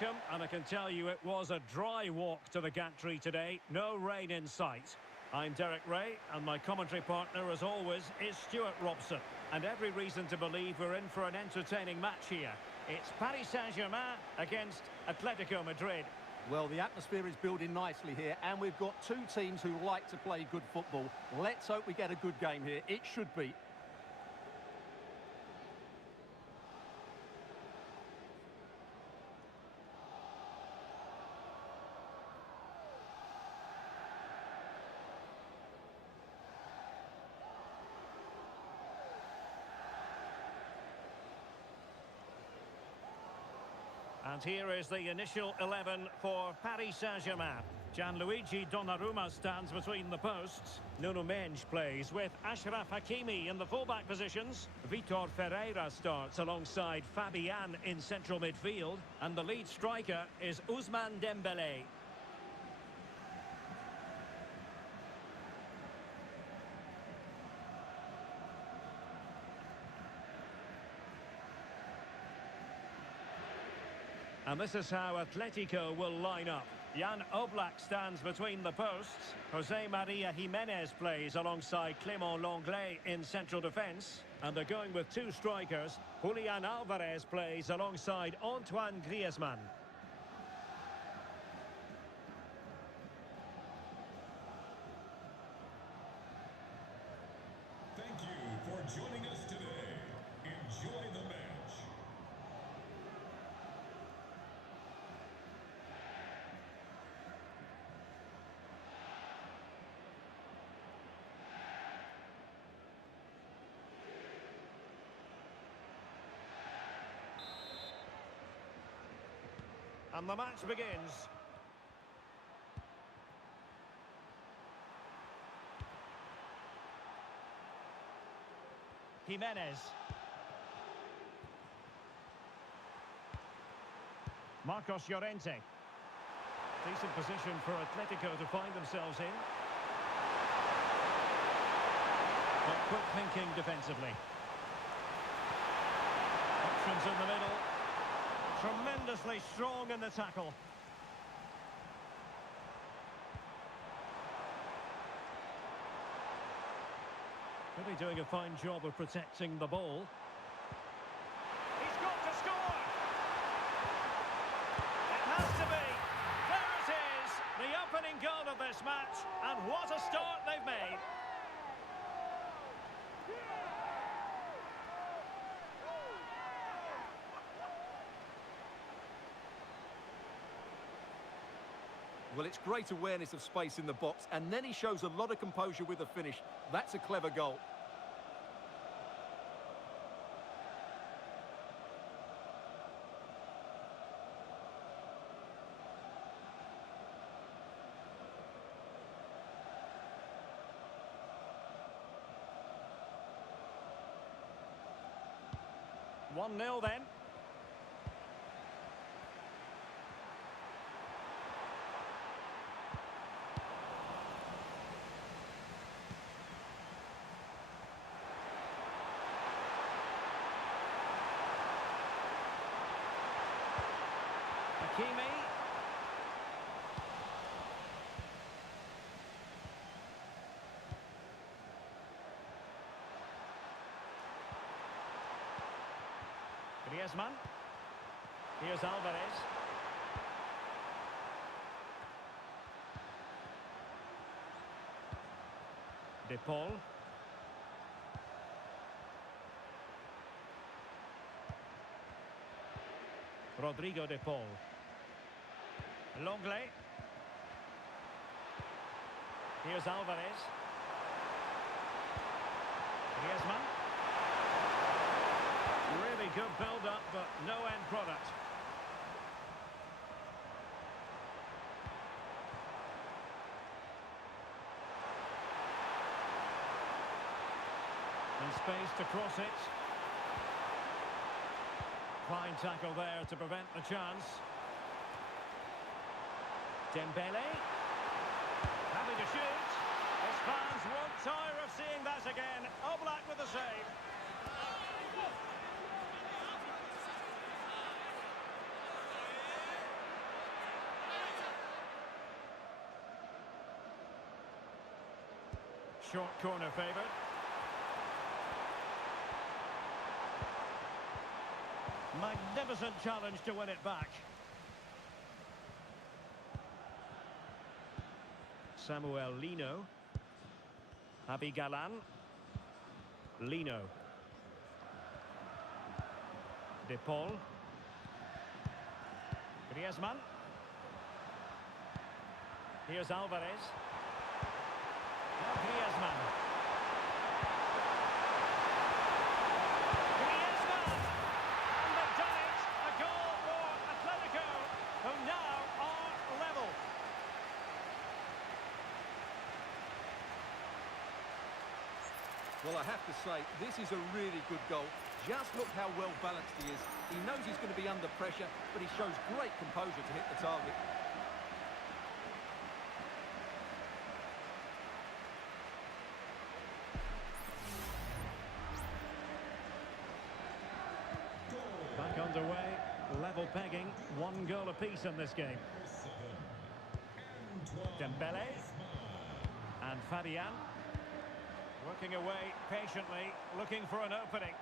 welcome, and I can tell you it was a dry walk to the gantry today. No rain in sight. I'm Derek Ray, and my commentary partner, as always, is Stuart Robson. And every reason to believe we're in for an entertaining match here. It's Paris Saint-Germain against Atletico Madrid. Well, the atmosphere is building nicely here, and we've got two teams who like to play good football. Let's hope we get a good game here. It should be. And here is the initial 11 for Paris Saint-Germain. Gianluigi Donnarumma stands between the posts. Nuno Mendes plays with Achraf Hakimi in the fullback positions. Vitor Ferreira starts alongside Fabian in central midfield. And the lead striker is Ousmane Dembélé. And this is how Atletico will line up. Jan Oblak stands between the posts. Jose Maria Jimenez plays alongside Clément Lenglet in central defence. And they're going with two strikers. Julian Alvarez plays alongside Antoine Griezmann. Thank you for joining us today. Enjoy the match. And the match begins. Jimenez. Marcos Llorente. Decent position for Atletico to find themselves in. But quick thinking defensively. Options in the middle. Tremendously strong in the tackle. Really doing a fine job of protecting the ball. He's got to score! It has to be! There it is! The opening goal of this match, and what a start they've made! Well, it's great awareness of space in the box, and then he shows a lot of composure with the finish. That's a clever goal. One 0 then. Hakimi. Griezmann. Here's Alvarez. De Paul. Rodrigo De Paul. Lenglet. Here's Alvarez. Griezmann. Really good build-up, but no end product. And space to cross it. Fine tackle there to prevent the chance. Dembele. Happy to shoot. His fans won't tire of seeing that again. Oblak with the save. short corner favoured. Magnificent challenge to win it back. Samuel Lino. Javi Galan. Lino. De Paul. Griezmann. Here's Alvarez. Now Griezmann. Griezmann! And they've done it! A goal for Atletico, who now are level. Well, I have to say, this is a really good goal. Just look how well balanced he is. He knows he's going to be under pressure, but he shows great composure to hit the target. Back underway, level pegging, 1 goal apiece in this game. Dembele and Fabian working away patiently, looking for an opening.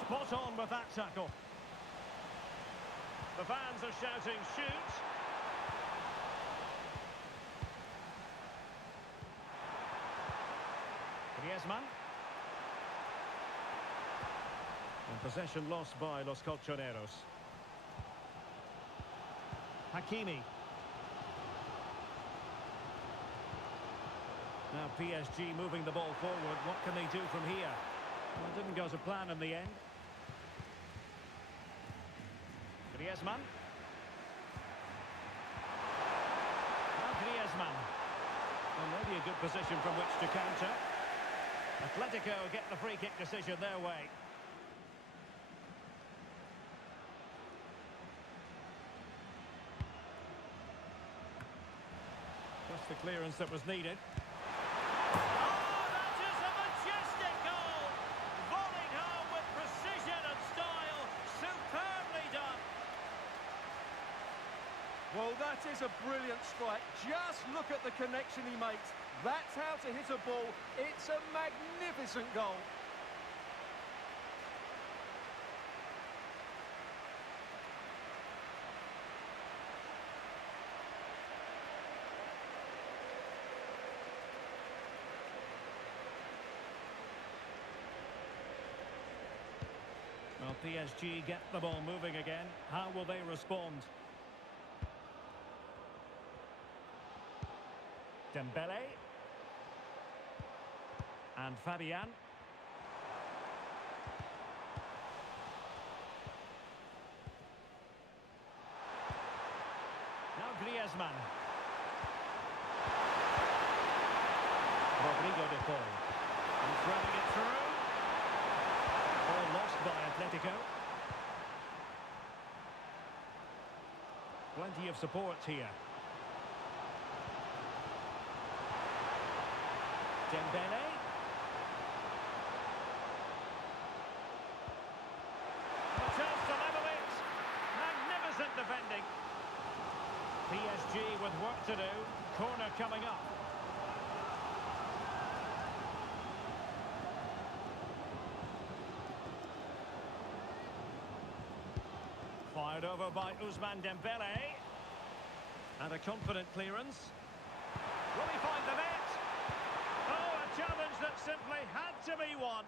Spot on with that tackle. The fans are shouting, shoot! Griezmann. And possession lost by Los Colchoneros. Hakimi. Now PSG moving the ball forward. What can they do from here? Well, it didn't go to plan in the end. Griezmann. Now Griezmann. Well, maybe a good position from which to counter. Atletico get the free kick decision their way. Just the clearance that was needed. Well, that is a brilliant strike. Just look at the connection he makes. That's how to hit a ball. It's a magnificent goal. Well, PSG get the ball moving again. How will they respond? Dembele and Fabian. Now Griezmann. Rodrigo de Paul. He's running it through. Ball lost by Atletico. Plenty of support here. Dembele. A chance to level it. Magnificent defending. PSG with work to do. Corner coming up. Fired over by Ousmane Dembele. And a confident clearance. Will he find the net? Oh, a challenge that simply had to be won.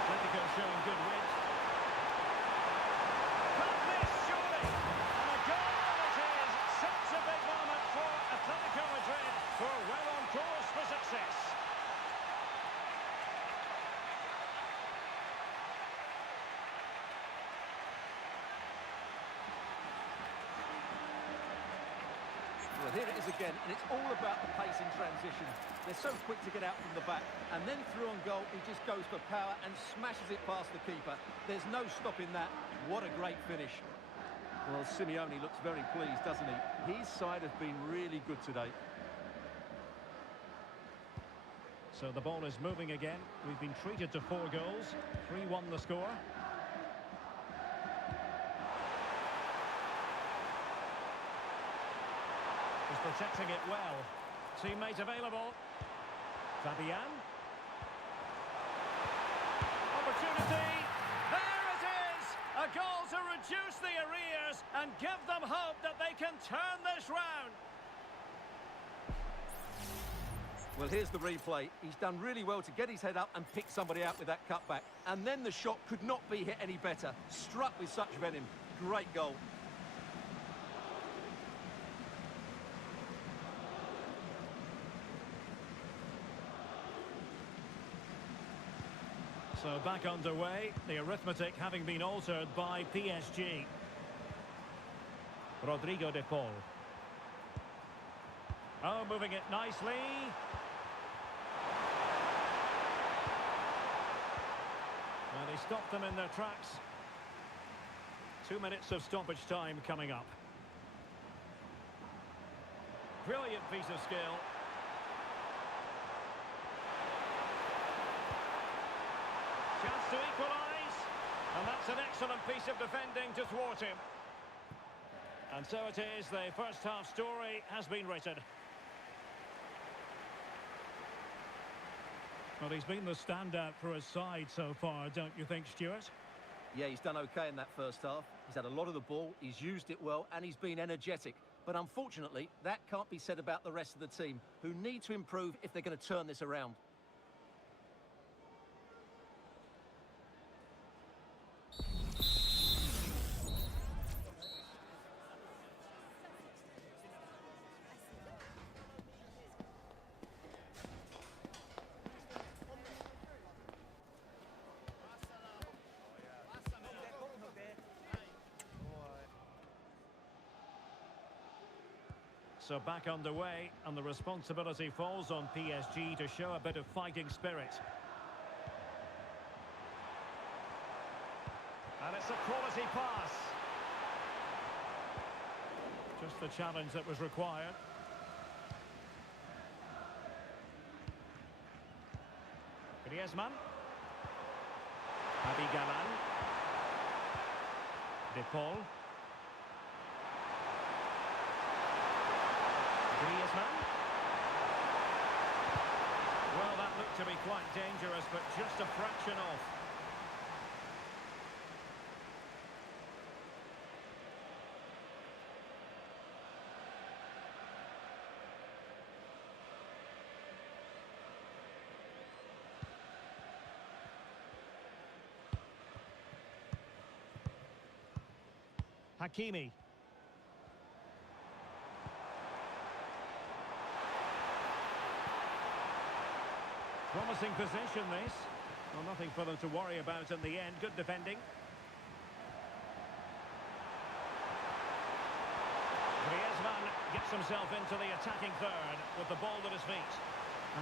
Atletico showing good wit. Can't miss, surely. And a goal it is. Such a big moment for Atletico Madrid, who are well on course for success. Well, here it is again, and it's all about the pace in transition. They're so quick to get out from the back, and then through on goal, he just goes for power and smashes it past the keeper. There's no stopping that. What a great finish. Well, Simeone looks very pleased, doesn't he? His side has been really good today. So the ball is moving again. We've been treated to 4 goals. 3-1 the score. He's protecting it well. Teammate available. Fabian. Opportunity. There it is! A goal to reduce the arrears and give them hope that they can turn this round. Well, here's the replay. He's done really well to get his head up and pick somebody out with that cutback. And then the shot could not be hit any better. Struck with such venom. Great goal. So back underway, the arithmetic having been altered by PSG. Rodrigo de Paul. Oh, moving it nicely. And he stopped them in their tracks. 2 minutes of stoppage time coming up. Brilliant piece of skill. Chance to equalise. And that's an excellent piece of defending to thwart him. And so it is, the first half story has been written. Well, he's been the standout for his side so far, don't you think, Stuart? Yeah, he's done okay in that first half. He's had a lot of the ball, he's used it well, and he's been energetic. But unfortunately, that can't be said about the rest of the team, who need to improve if they're going to turn this around. So back underway, and the responsibility falls on PSG to show a bit of fighting spirit. And it's a quality pass. Just the challenge that was required. Griezmann. Abigalan. De Paul. Griezmann. Well, that looked to be quite dangerous, but just a fraction off. Hakimi. Promising position, this. Well, nothing for them to worry about in the end. Good defending. Griezmann gets himself into the attacking third with the ball at his feet.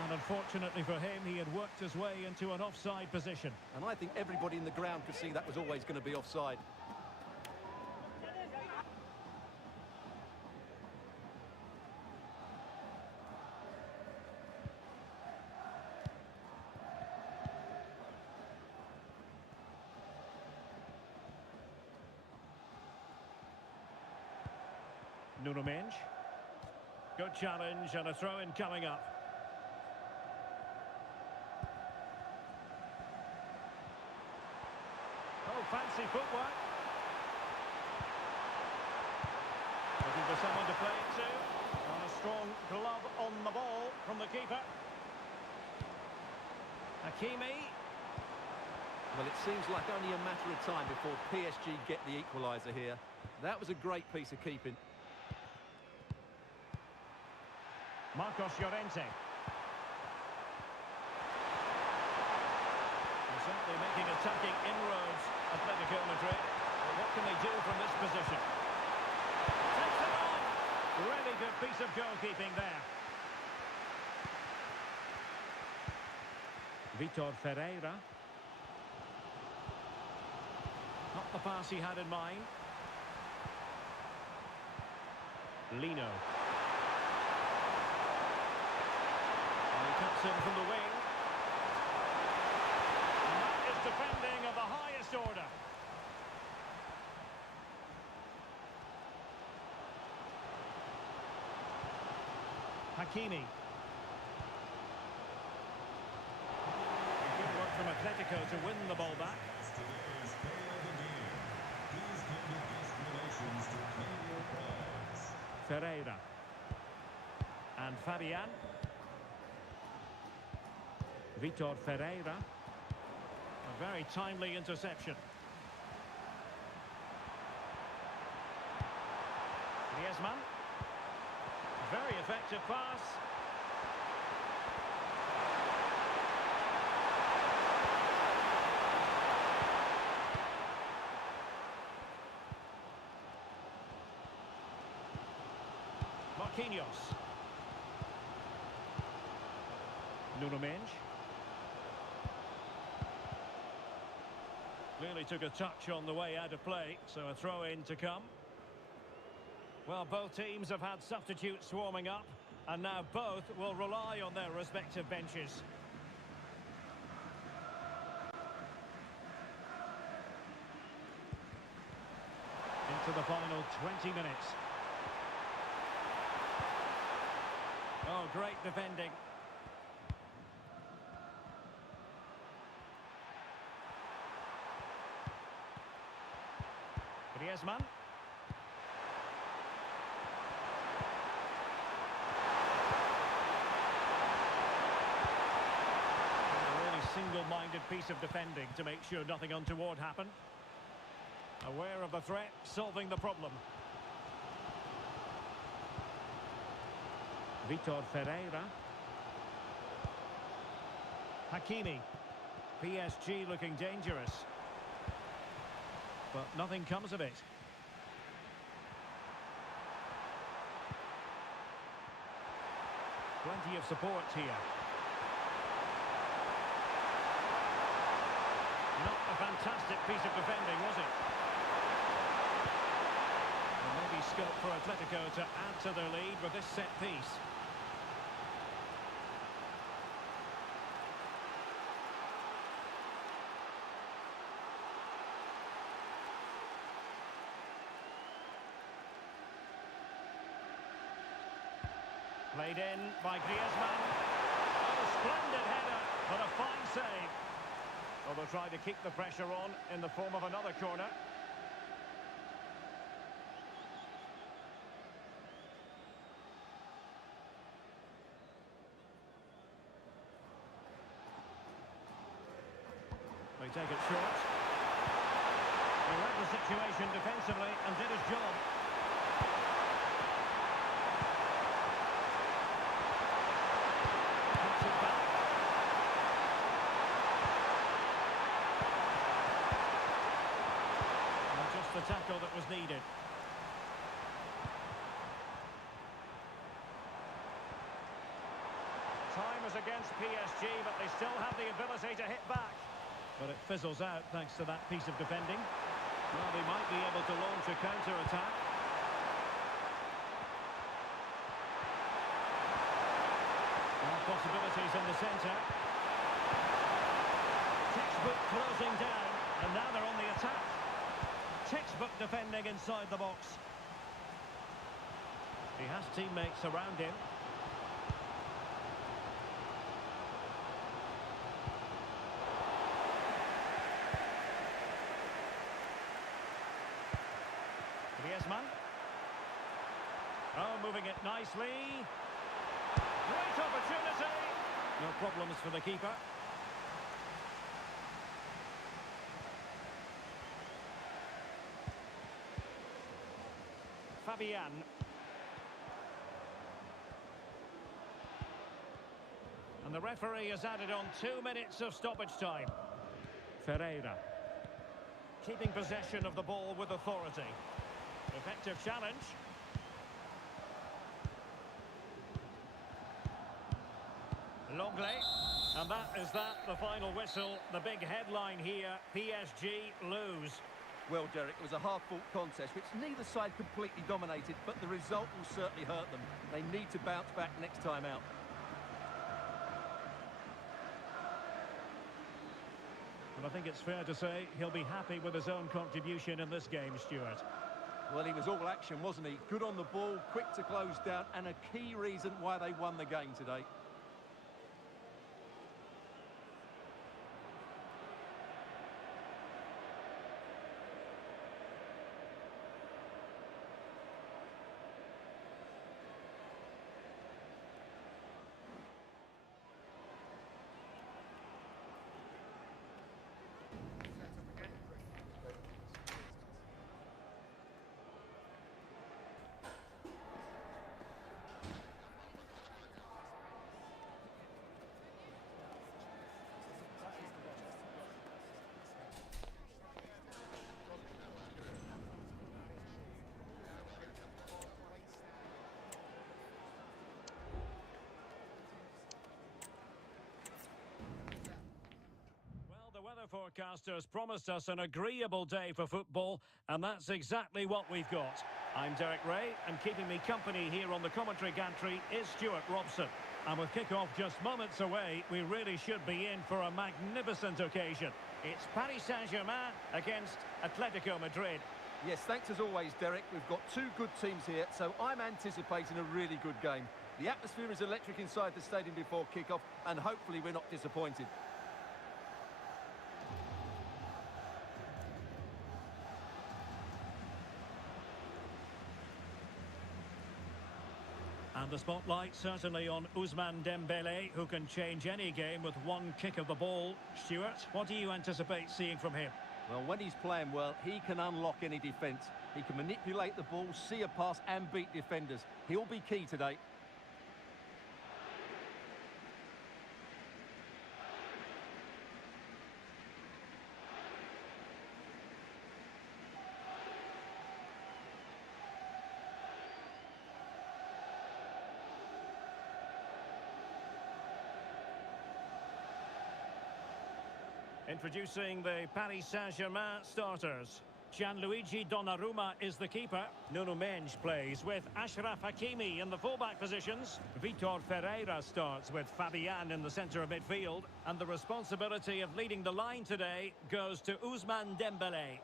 And unfortunately for him, he had worked his way into an offside position. And I think everybody in the ground could see that was always going to be offside. Nuno Mendes. Good challenge and a throw-in coming up. Oh, fancy footwork. Looking for someone to play it to. And a strong glove on the ball from the keeper. Hakimi. Well, it seems like only a matter of time before PSG get the equaliser here. That was a great piece of keeping. Marcos Llorente. They're certainly making attacking inroads, Atletico Madrid. But what can they do from this position? Takes it on! Really good piece of goalkeeping there. Vitor Ferreira. Not the pass he had in mind. Lino. Cuts in from the wing. And that is defending of the highest order. Hakimi. Good work from Atletico to win the ball back. Today's player of the game. Please give your best relations to claim your prize. Ferreira. And Fabian. Vitor Ferreira. A very timely interception. Griezmann. Very effective pass. Marquinhos. Nuno Mendes. Clearly took a touch on the way out of play, so a throw-in to come. Well, both teams have had substitutes swarming up, and now both will rely on their respective benches. Into the final 20 minutes. Oh, great defending. Griezmann. Single-minded piece of defending to make sure nothing untoward happened. Aware of the threat, solving the problem. Vitor Ferreira. Hakimi. PSG looking dangerous. But nothing comes of it. Plenty of support here. Not a fantastic piece of defending, was it? There may be scope for Atletico to add to their lead with this set piece. Played in by Griezmann. Oh, splendid header, but a fine save. Well, they'll try to keep the pressure on in the form of another corner. They take it short. He read the situation defensively and did his job. Puts it back. The tackle that was needed. Time is against PSG, but they still have the ability to hit back. But it fizzles out thanks to that piece of defending. Well, they might be able to launch a counter-attack. More possibilities in the centre. Textbook closing down, and now they're on the attack. Textbook defending inside the box. He has teammates around him. Griezmann. Oh, moving it nicely. Great opportunity. No problems for the keeper. Fabian. And the referee has added on 2 minutes of stoppage time. Ferreira. Keeping possession of the ball with authority. Effective challenge. Longley. And that is that, the final whistle. The big headline here, PSG lose. Well, Derek, it was a hard-fought contest which neither side completely dominated, but the result will certainly hurt them. They need to bounce back next time out. Well, I think it's fair to say he'll be happy with his own contribution in this game, Stuart. Well, he was all action, wasn't he? Good on the ball, quick to close down, and a key reason why they won the game today. The weather forecasters promised us an agreeable day for football, and that's exactly what we've got. I'm Derek Ray, and keeping me company here on the commentary gantry is Stuart Robson. And with kick-off just moments away, we really should be in for a magnificent occasion. It's Paris Saint-Germain against Atletico Madrid. Yes, thanks as always, Derek. We've got two good teams here, so I'm anticipating a really good game. The atmosphere is electric inside the stadium before kick-off, and hopefully we're not disappointed. And the spotlight certainly on Ousmane Dembélé, who can change any game with one kick of the ball. Stuart, what do you anticipate seeing from him? Well, when he's playing well, he can unlock any defence. He can manipulate the ball, see a pass and beat defenders. He'll be key today. Introducing the Paris Saint-Germain starters. Gianluigi Donnarumma is the keeper. Nuno Mendes plays with Achraf Hakimi in the fullback positions. Vitor Ferreira starts with Fabian in the centre of midfield. And the responsibility of leading the line today goes to Ousmane Dembélé.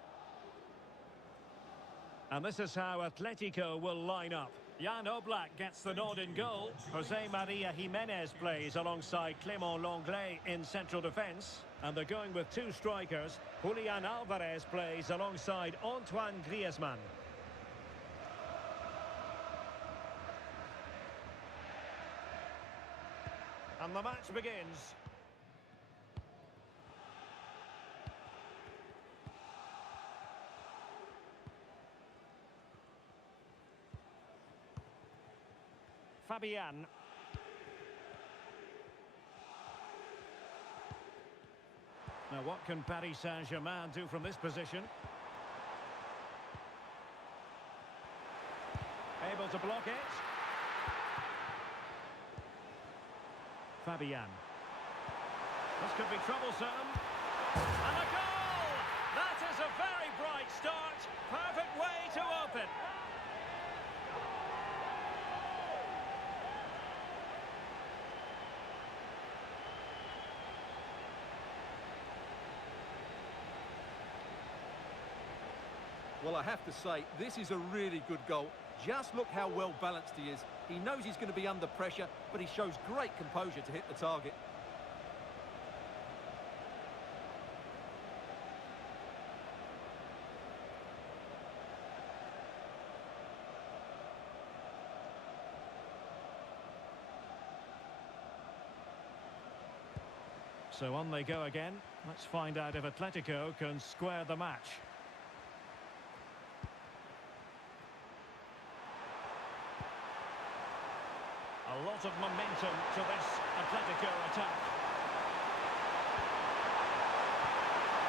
And this is how Atletico will line up. Jan Oblak gets the nod in goal. Jose Maria Jimenez plays alongside Clément Lenglet in central defence. And they're going with two strikers. Julian Alvarez plays alongside Antoine Griezmann. And the match begins. Fabian. Now what can Paris Saint-Germain do from this position? Able to block it. Fabian. This could be troublesome. And a goal! That is a very bright start. Perfect way to open. Well, I have to say, this is a really good goal. Just look how well balanced he is. He knows he's going to be under pressure, but he shows great composure to hit the target. So on they go again. Let's find out if Atletico can square the match. A lot of momentum to this Atletico attack.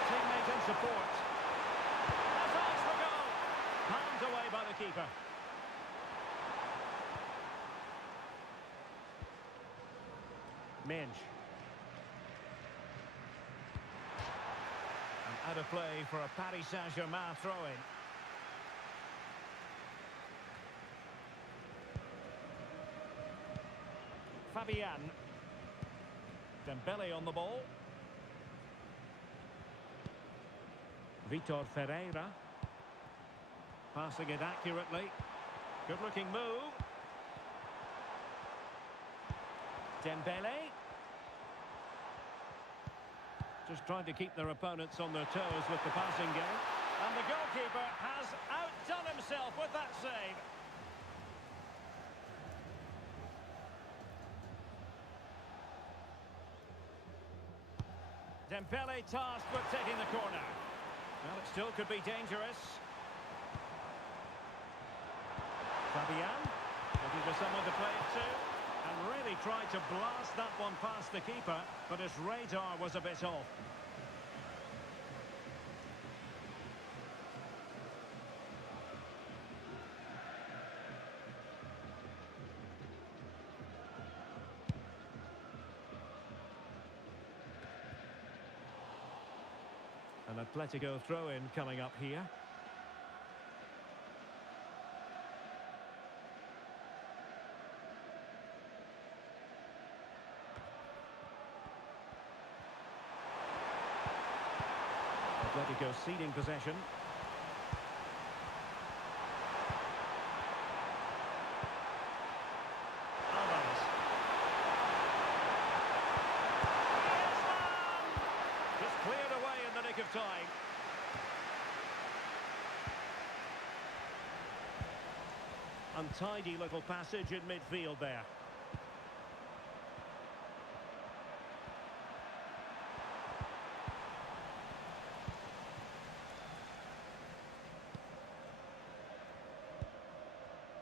Teammate in support. That's eyes for goal. Palmed away by the keeper. Mendes. And out of play for a Paris Saint-Germain throw-in. Fabian. Dembélé on the ball. Vitor Ferreira. Passing it accurately. Good-looking move. Dembele. Just trying to keep their opponents on their toes with the passing game. And the goalkeeper has outdone himself with that save. Dembele tasked with taking the corner. Well, it still could be dangerous. Fabian, looking for someone to play it to. And really tried to blast that one past the keeper, but his radar was a bit off. An Atletico throw-in coming up here. Atletico ceding possession. Alvarez. Just cleared away in the nick of time. Untidy little passage in midfield there.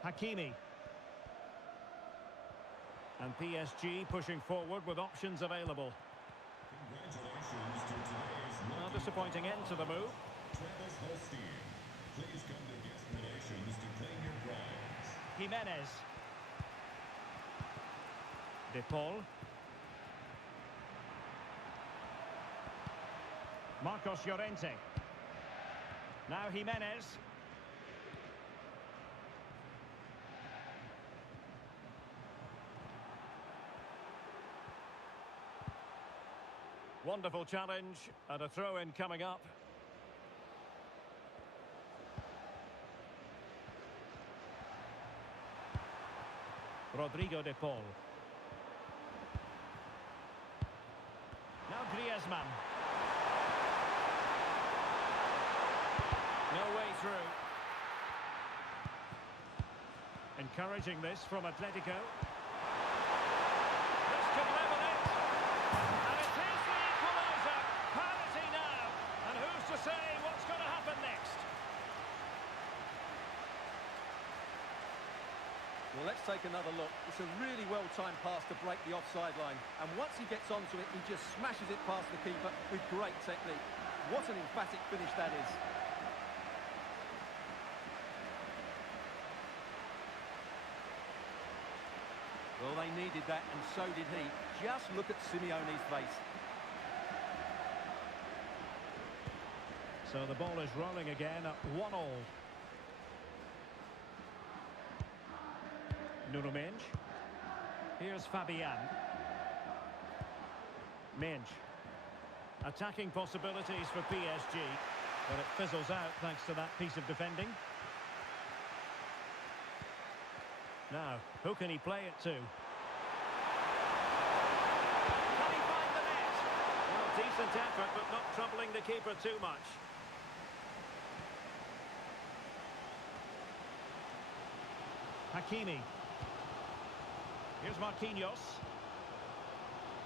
Hakimi. And PSG pushing forward with options available. Congratulations to today's Well, disappointing end to the move. Travis Holstein. Please come to guest relations to claim your prize. Jimenez. De Paul. Marcos Llorente. Now Jimenez. Wonderful challenge and a throw-in coming up. Rodrigo de Paul. Now Griezmann. No way through. Encouraging this from Atletico. This could level it. And it is the equaliser. Parity now. And who's to say what's going to happen next? Well, let's take another look. It's a really well-timed pass to break the offside line. And once he gets onto it, he just smashes it past the keeper with great technique. What an emphatic finish that is. Well, they needed that, and so did he. Just look at Simeone's face. So the ball is rolling again at 1-1. Nuno Mendes. Here's Fabian. Mendes. Attacking possibilities for PSG, but it fizzles out thanks to that piece of defending. Now, who can he play it to? Can he find the net? Well, decent effort, but not troubling the keeper too much. Hakimi. Here's Marquinhos.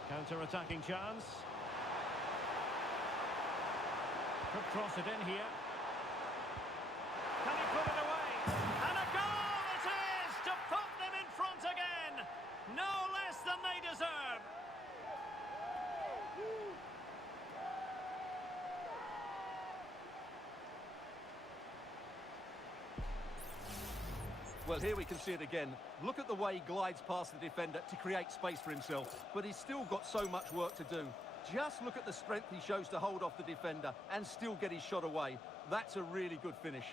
Counter-attacking chance. Could cross it in here. Can he put it away? And a goal it is to put them in front again. No less than they deserve. Well, here we can see it again. Look at the way he glides past the defender to create space for himself. But he's still got so much work to do. Just look at the strength he shows to hold off the defender and still get his shot away. That's a really good finish.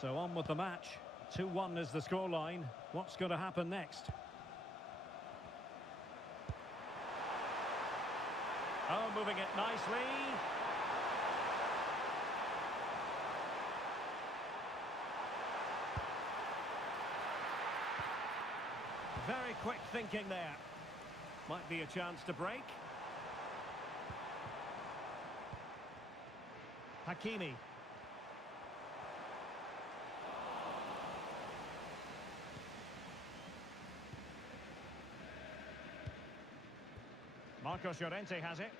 So on with the match. 2-1 is the scoreline. What's going to happen next? Oh, moving it nicely. Very quick thinking there. Might be a chance to break. Hakimi. Marcos Llorente has it.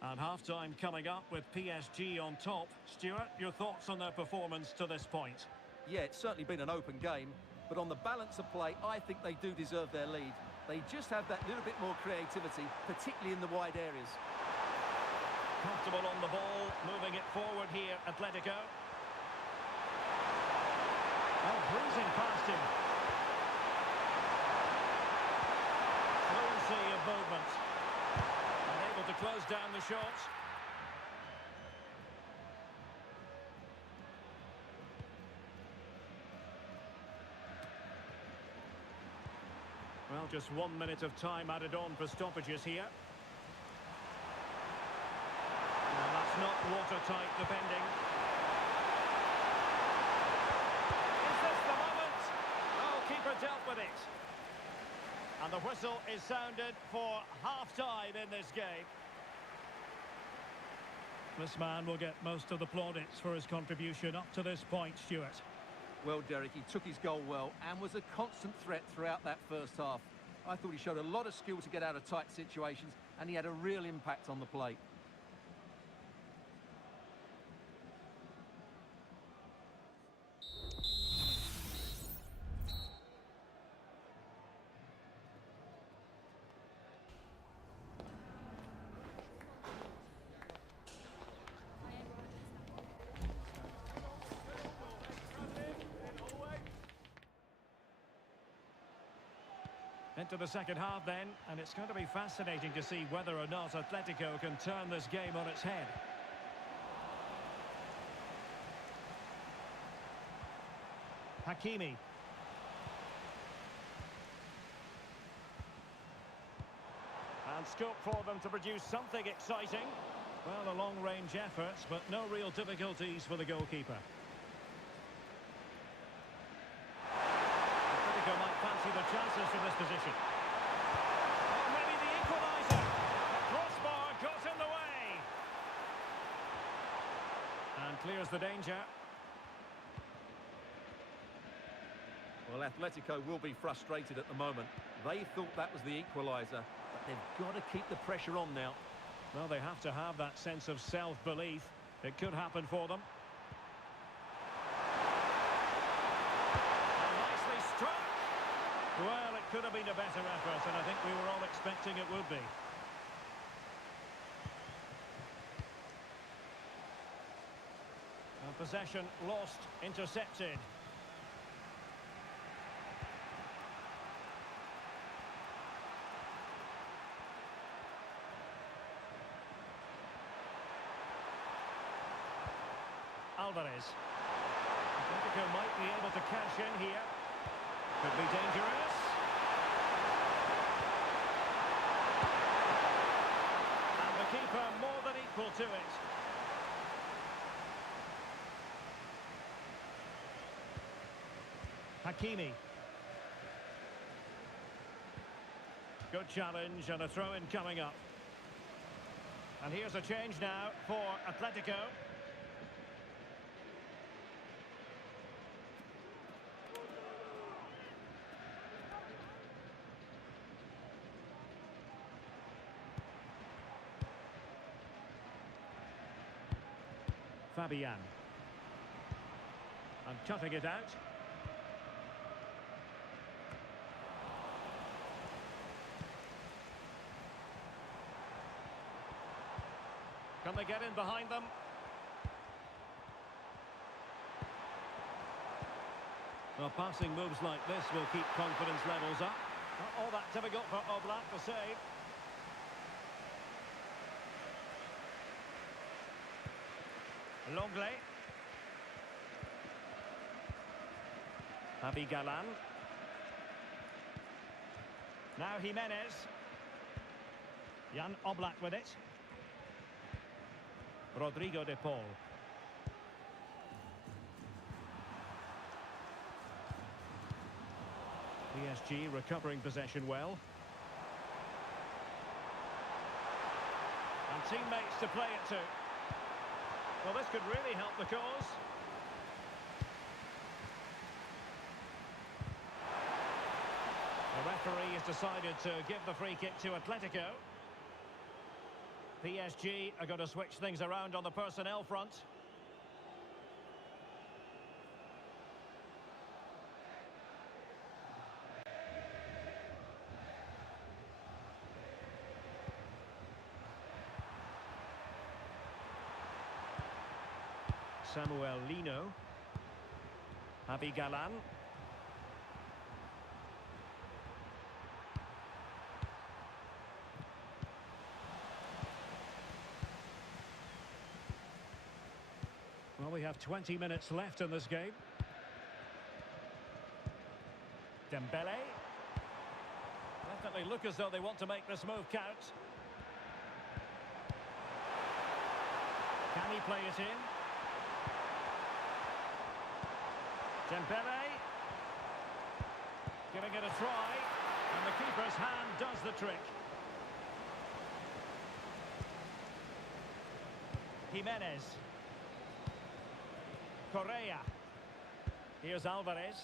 And half-time coming up with PSG on top. Stuart, your thoughts on their performance to this point? Yeah, it's certainly been an open game, but on the balance of play, I think they do deserve their lead. They just have that little bit more creativity, particularly in the wide areas. Comfortable on the ball, moving it forward here, Atletico. Oh, bruising past him. Fluency of movement. Unable to close down the shots. Well, just 1 minute of time added on for stoppages here. Well, that's not watertight defending. Is this the moment? Oh, keeper dealt with it. And the whistle is sounded for half-time in this game. This man will get most of the plaudits for his contribution up to this point, Stuart. Well, Derek, he took his goal well and was a constant threat throughout that first half. I thought he showed a lot of skill to get out of tight situations, and he had a real impact on the play. Into the second half then, and it's going to be fascinating to see whether or not Atletico can turn this game on its head. Hakimi. And scope for them to produce something exciting. Well, a long-range effort, but no real difficulties for the goalkeeper. Might fancy the chances from this position. Oh, maybe the equaliser. The crossbar got in the way. And clears the danger. Well, Atletico will be frustrated at the moment. They thought that was the equaliser, but they've got to keep the pressure on now. Well, they have to have that sense of self-belief. It could happen for them. And nicely struck. Well, it could have been a better effort, and I think we were all expecting it would be. And possession lost, intercepted. Alvarez. Atletico might be able to cash in here. Could be dangerous. And the keeper more than equal to it. Hakimi. Good challenge and a throw-in coming up. And here's a change now for Atletico. Fabian. And cutting it out. Can they get in behind them? Well, passing moves like this will keep confidence levels up. Not all that difficult for Oblak to save. Longley. Javi Galan. Now Jimenez. Jan Oblak with it. Rodrigo de Paul. The PSG recovering possession well. And teammates to play it to. Well, this could really help the cause. The referee has decided to give the free kick to Atletico. PSG are going to switch things around on the personnel front. Samuel Lino. Javi Galan. Well, we have 20 minutes left in this game. Dembele. Definitely look as though they want to make this move count. Can he play it in? Dembele. Giving it a try. And the keeper's hand does the trick. Jimenez. Correa. Here's Alvarez.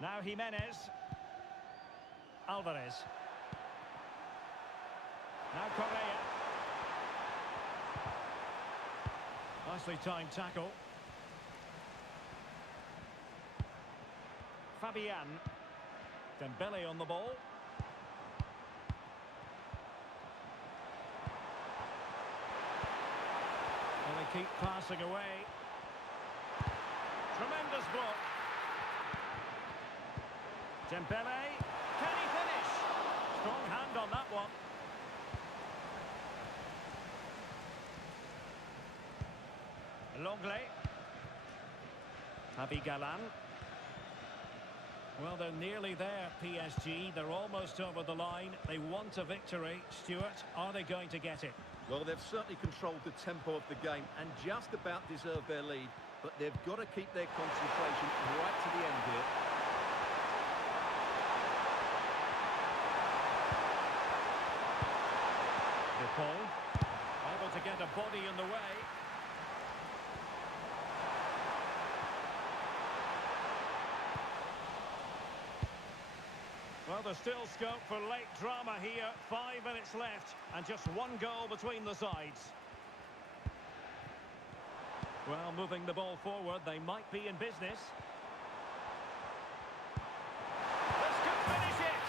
Now Jimenez. Alvarez. Now Correa. Nicely timed tackle. Fabian. Dembele on the ball. Well, they keep passing away. Tremendous block. Dembele. Can he finish? Strong hand on that one. Longley. Javi Galan. Well, they're nearly there, PSG. They're almost over the line. They want a victory. Stuart, are they going to get it? Well, they've certainly controlled the tempo of the game and just about deserved their lead. But they've got to keep their concentration right to the end here. Paul, able to get a body in the way. Well, there's still scope for late drama here. 5 minutes left and just one goal between the sides. Well, moving the ball forward, they might be in business. This could finish it!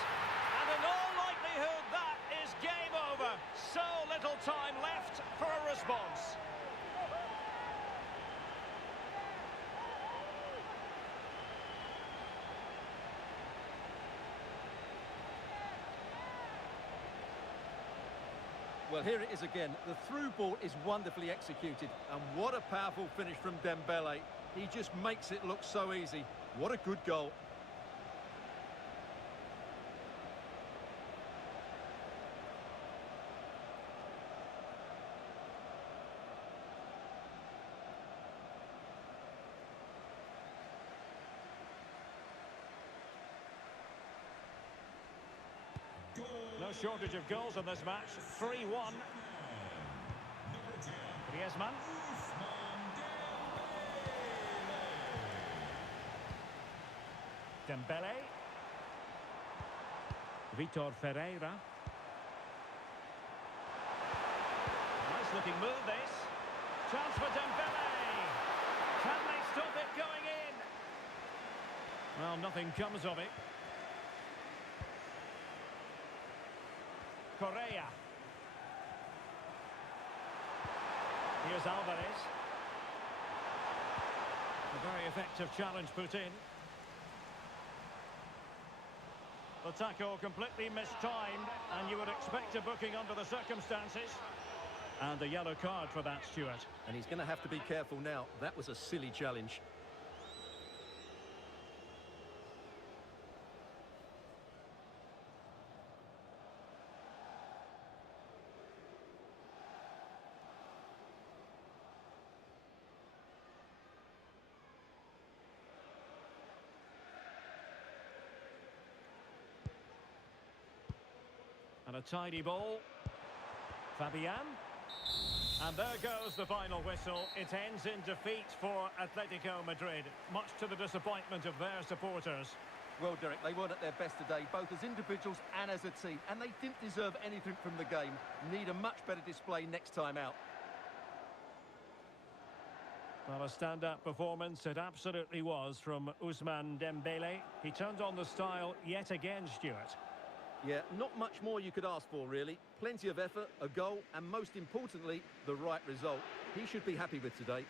And in all likelihood, that is game over. So little time left for a response. Well, here it is again. The through ball is wonderfully executed. And what a powerful finish from Dembele. He just makes it look so easy. What a good goal. No shortage of goals in this match. 3-1. Griezmann. Dembele. Vitor Ferreira. Nice looking move this. Chance for Dembele. Can they stop it going in? Well, nothing comes of it. Correa. Here's Alvarez. A very effective challenge put in. The tackle completely mistimed, and you would expect a booking under the circumstances. And a yellow card for that, Stuart. And he's going to have to be careful now. That was a silly challenge. And a tidy ball. Fabian. And there goes the final whistle. It ends in defeat for Atletico Madrid, much to the disappointment of their supporters. Well, Derek, they weren't at their best today, both as individuals and as a team, and they didn't deserve anything from the game. Need a much better display next time out. Well, a stand-up performance it absolutely was from Ousmane Dembele. He turned on the style yet again, Stuart. Yeah, not much more you could ask for, really. Plenty of effort, a goal, and most importantly, the right result. He should be happy with today.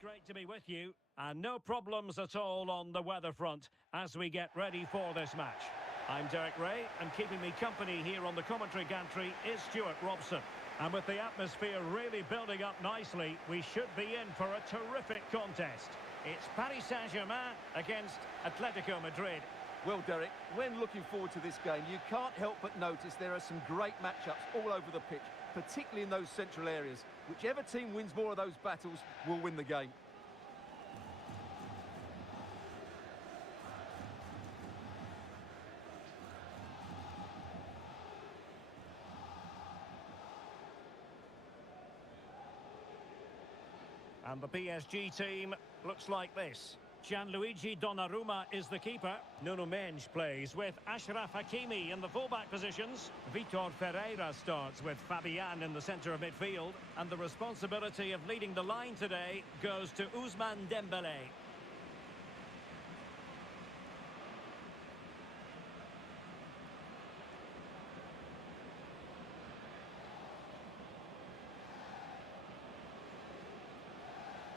Great to be with you, and no problems at all on the weather front as we get ready for this match. I'm Derek Ray, and keeping me company here on the commentary gantry is Stuart Robson. And with the atmosphere really building up nicely, we should be in for a terrific contest. It's Paris Saint-Germain against Atletico Madrid. Well, Derek, when looking forward to this game, you can't help but notice there are some great matchups all over the pitch, particularly in those central areas. Whichever team wins more of those battles will win the game. And the PSG team looks like this. Gianluigi Donnarumma is the keeper. Nuno Mendes plays with Achraf Hakimi in the fullback positions. Vitor Ferreira starts with Fabian in the centre of midfield. And the responsibility of leading the line today goes to Ousmane Dembele.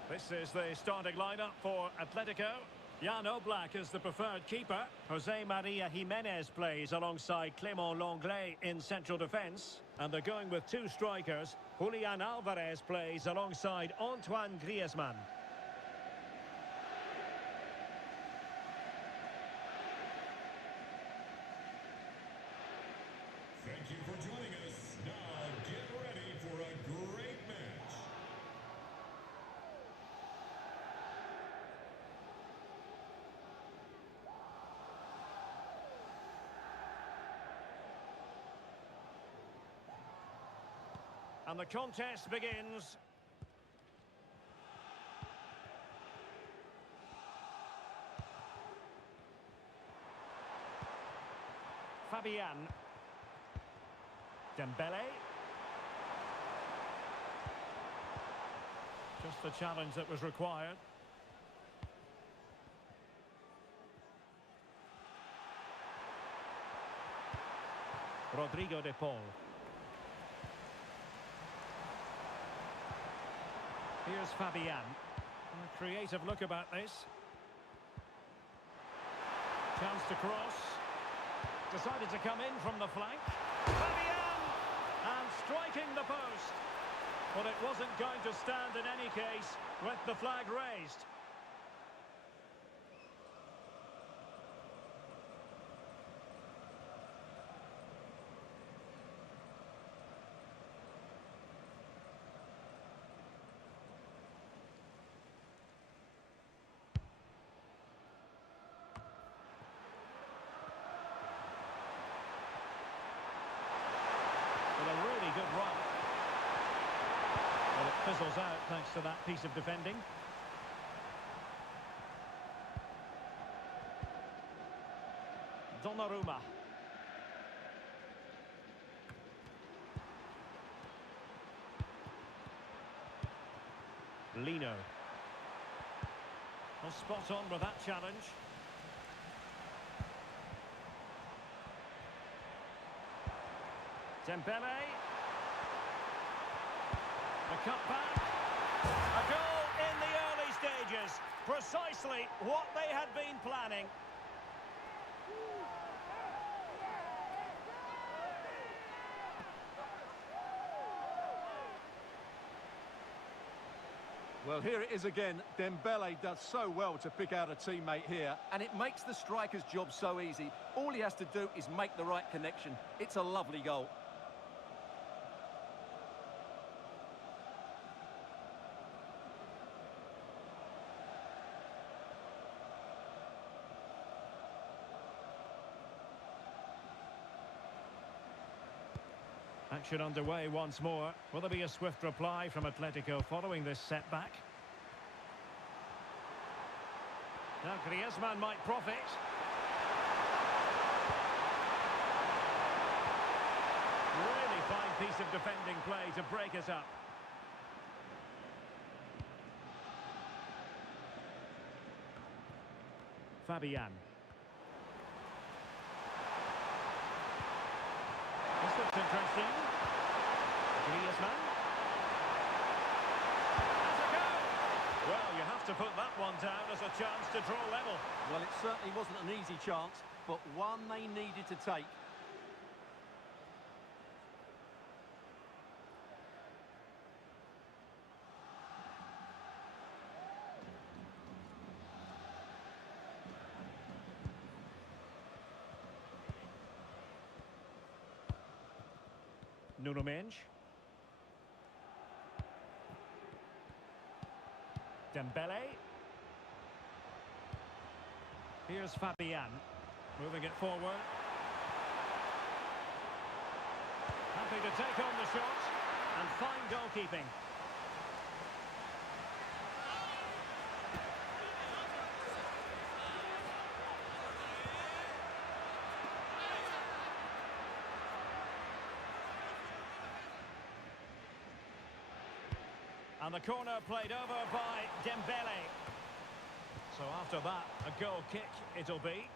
This is the starting lineup for Atletico. Jan Oblak is the preferred keeper. Jose Maria Jimenez plays alongside Clément Lenglet in central defence. And they're going with two strikers. Julian Alvarez plays alongside Antoine Griezmann. Thank you for joining us. Now get ready for a great match. And the contest begins. Fabian. Dembele. Just the challenge that was required. Rodrigo de Paul. Here's Fabian. A creative look about this. Chance to cross. Decided to come in from the flank. Fabian! And striking the post. But it wasn't going to stand in any case with the flag raised. Good run. Well, it fizzles out thanks to that piece of defending. Donnarumma. Lino. Well, spot on with that challenge. Dembele. The cutback. A goal in the early stages. Precisely what they had been planning. Well, here it is again. Dembele does so well to pick out a teammate here, and it makes the striker's job so easy. All he has to do is make the right connection. It's a lovely goal. Action underway once more. Will there be a swift reply from Atletico following this setback? Now Griezmann might profit. Really fine piece of defending play to break us up. Fabian. This looks interesting. Griezmann. Has a go! Well, you have to put that one down as a chance to draw level. Well, it certainly wasn't an easy chance, but one they needed to take. Nuno Mendes. Dembele. Here's Fabian. Moving it forward. Happy to take on the shot. And fine goalkeeping. And the corner played over by Dembele. So after that, a goal kick it'll be.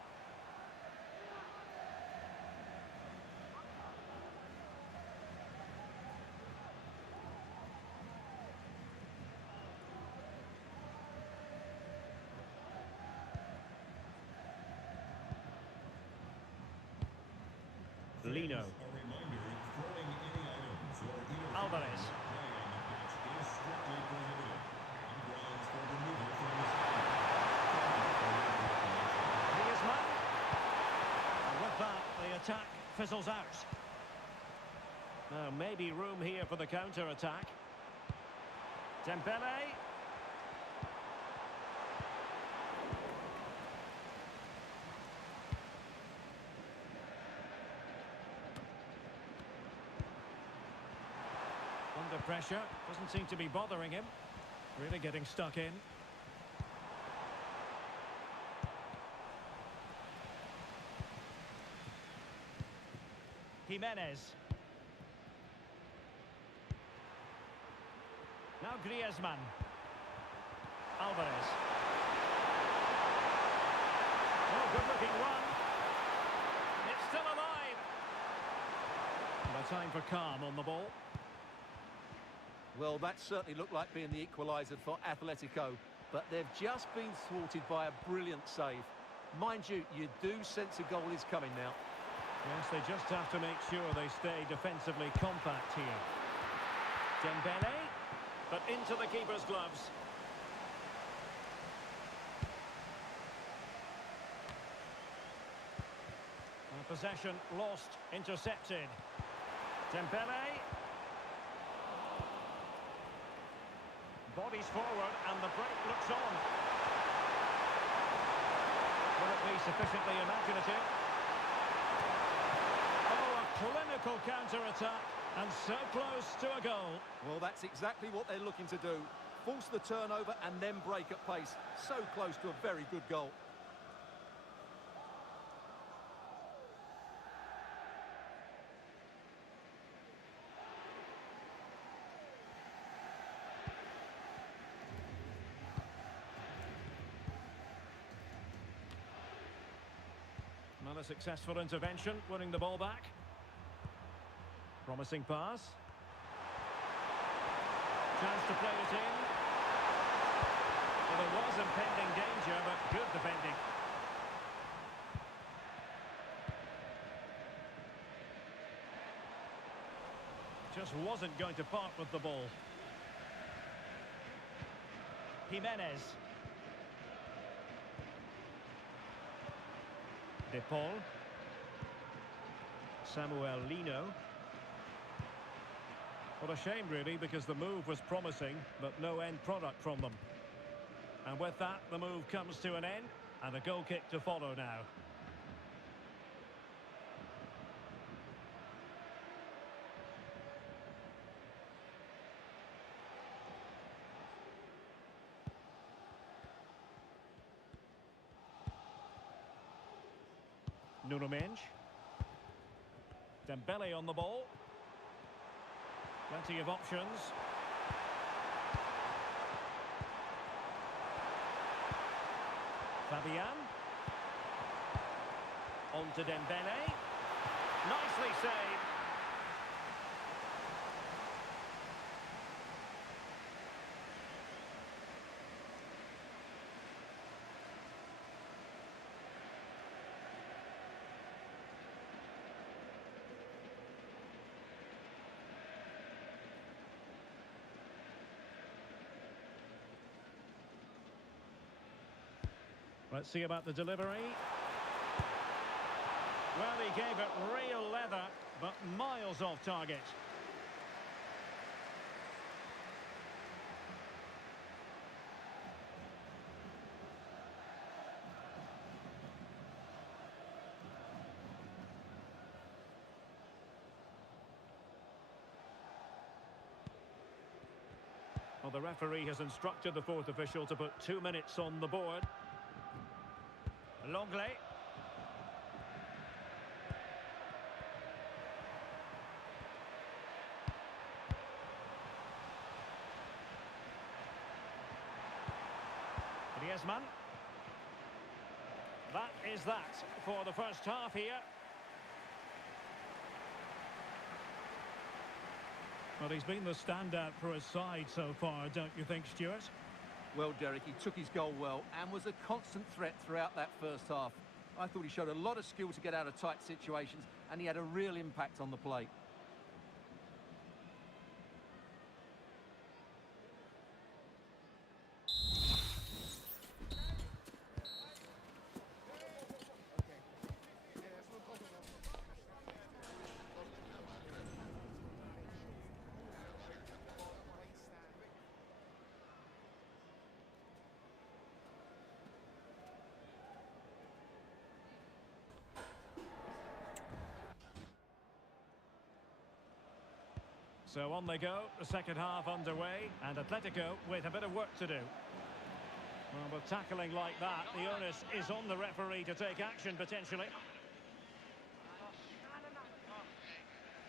Lino. A reminder, throwing any items or interference Alvarez. with play on the pitch is strictly prohibited. On grounds for removal from the stadium. Griezmann. And with that, the attack fizzles out. Now, maybe room here for the counter-attack. Dembele. Under pressure, doesn't seem to be bothering him. Really getting stuck in. Jimenez. Now Griezmann. Alvarez. Oh, good-looking run. It's still alive. And a time for calm on the ball. Well, that certainly looked like being the equaliser for Atletico, but they've just been thwarted by a brilliant save. Mind you, you do sense a goal is coming now. Yes, they just have to make sure they stay defensively compact here. Dembele, but into the keeper's gloves. Possession lost, intercepted. Dembele. Bodies forward and the break looks on. Will it be sufficiently imaginative? Oh, a clinical counter-attack and so close to a goal. Well, that's exactly what they're looking to do. Force the turnover and then break at pace. So close to a very good goal. Not a successful intervention, winning the ball back. Promising pass. Chance to play it in. Well, there was impending danger, but good defending. Just wasn't going to part with the ball. Jimenez. De Paul. Samuel Lino. What a shame, really, because the move was promising, but no end product from them. And with that, the move comes to an end, and a goal kick to follow now. Nuno Mendes. Dembele on the ball. Plenty of options. Fabian. On to Dembele. Nicely saved. Let's see about the delivery. Well, he gave it real leather, but miles off target. Well, the referee has instructed the fourth official to put 2 minutes on the board. Longley. Griezmann. That is that for the first half here. Well, he's been the standout for his side so far, don't you think, Stuart? Well, Derek, he took his goal well and was a constant threat throughout that first half. I thought he showed a lot of skill to get out of tight situations, and he had a real impact on the play. So on they go, the second half underway, and Atletico with a bit of work to do. Well, with tackling like that, the onus is on the referee to take action, potentially.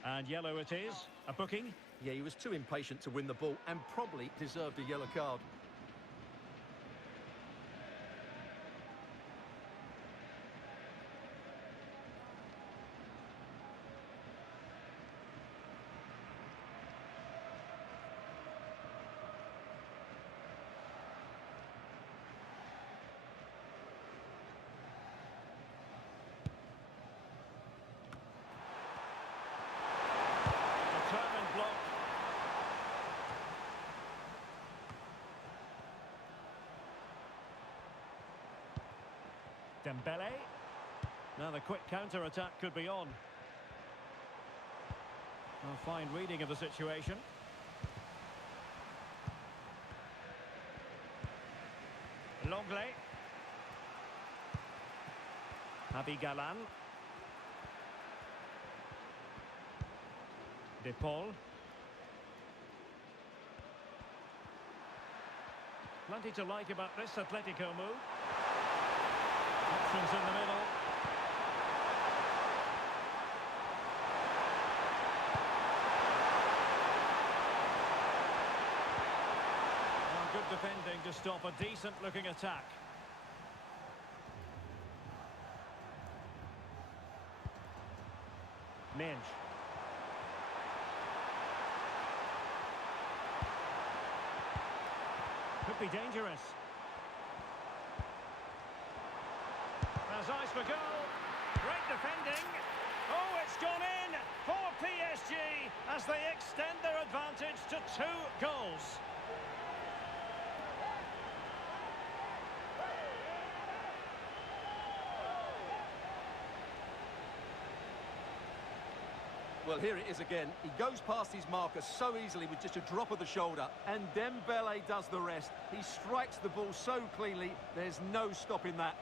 And yellow it is, a booking. Yeah, he was too impatient to win the ball and probably deserved a yellow card. Determined block. Dembele. Now the quick counter-attack could be on. A fine reading of the situation. Longley. Galan. De Paul. Plenty to like about this Atletico move. Options in the middle. Well, good defending to stop a decent-looking attack. Mendes. Could be dangerous. There's eyes for goal. Great defending. Oh, it's gone in for PSG as they extend their advantage to 2 goals. Well, here it is again. He goes past his marker so easily with just a drop of the shoulder, and Dembele does the rest. He strikes the ball so cleanly, there's no stopping that.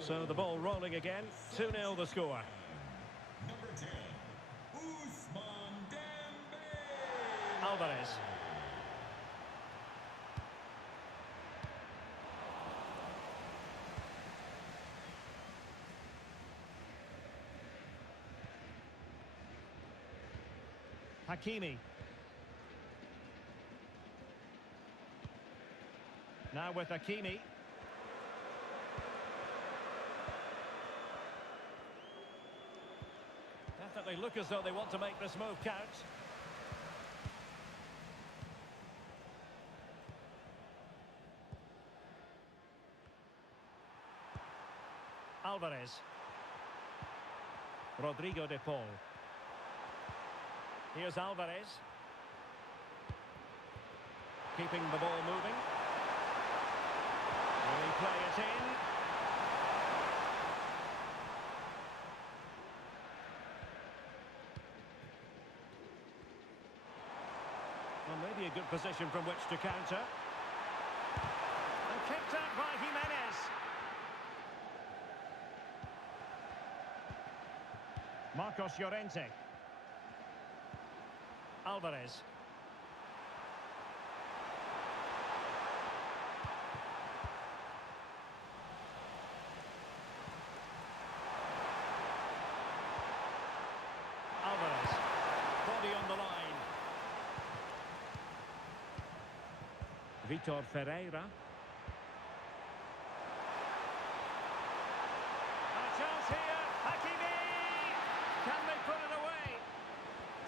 So the ball rolling again. 2-0 the score. Number 10, Ousmane Dembélé. Alvarez. Hakimi. Now with Hakimi. Definitely look as though they want to make this move count. Alvarez. Rodrigo de Paul. Here's Alvarez. Keeping the ball moving. Will he play it in? Well, maybe a good position from which to counter. And kicked out by Jimenez. Marcos Llorente. Alvarez. Alvarez. Body on the line. Vitor Ferreira. A chance here. Hakimi. Can they put it away?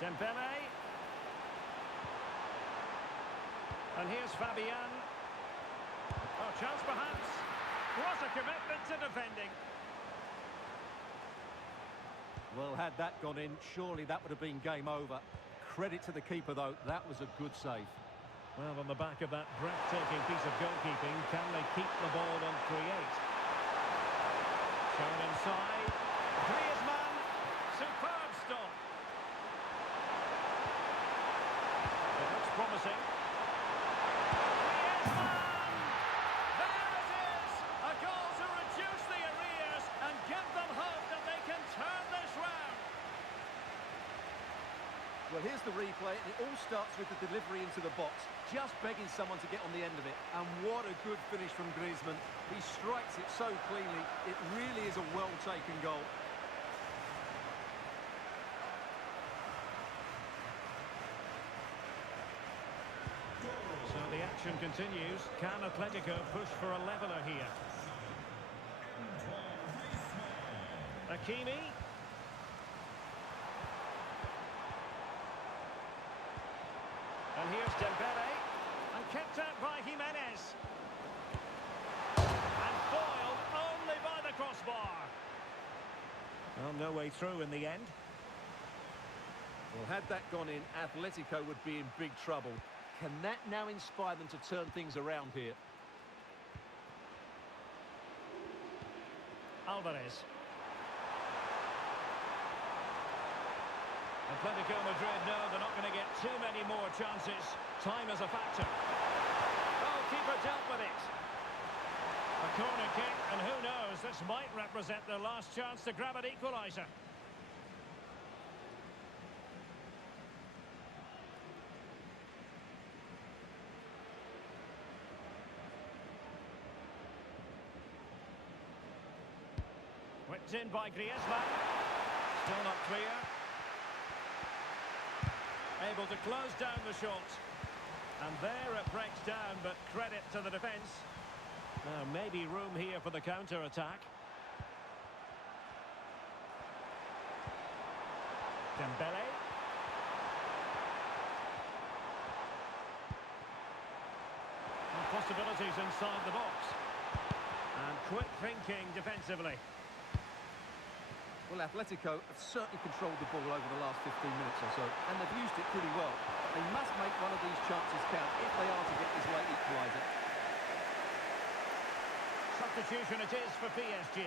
Dembele. And here's Fabian. Oh, chance perhaps. Was a commitment to defending. Well, had that gone in, surely that would have been game over. Credit to the keeper, though. That was a good save. Well, on the back of that breathtaking piece of goalkeeping, can they keep the ball and create? Shown inside. Griezmann. Superb stop. It looks promising. Griezmann! There it is! A goal to reduce the arrears and give them hope that they can turn this round. Well, here's the replay, and it all starts with the delivery into the box. Just begging someone to get on the end of it. And what a good finish from Griezmann. He strikes it so cleanly. It really is a well-taken goal. So the action continues. Can Atletico push for a leveler here? Hakimi. And here's Dembele. And kicked out by Jimenez. And foiled only by the crossbar. Well, no way through in the end. Well, had that gone in, Atletico would be in big trouble. Can that now inspire them to turn things around here? Alvarez. Atletico Madrid know they're not going to get too many more chances. Time is a factor. Goalkeeper dealt with it. A corner kick, and who knows, this might represent their last chance to grab an equaliser. Whipped in by Griezmann. Still not clear. Able to close down the shot. And there it breaks down, but credit to the defence. Now, maybe room here for the counter-attack. Dembele. And possibilities inside the box. And quick thinking defensively. Well, Atletico have certainly controlled the ball over the last 15 minutes or so, and they've used it pretty well. They must make one of these chances count if they are to get this late equaliser. Substitution it is for PSG.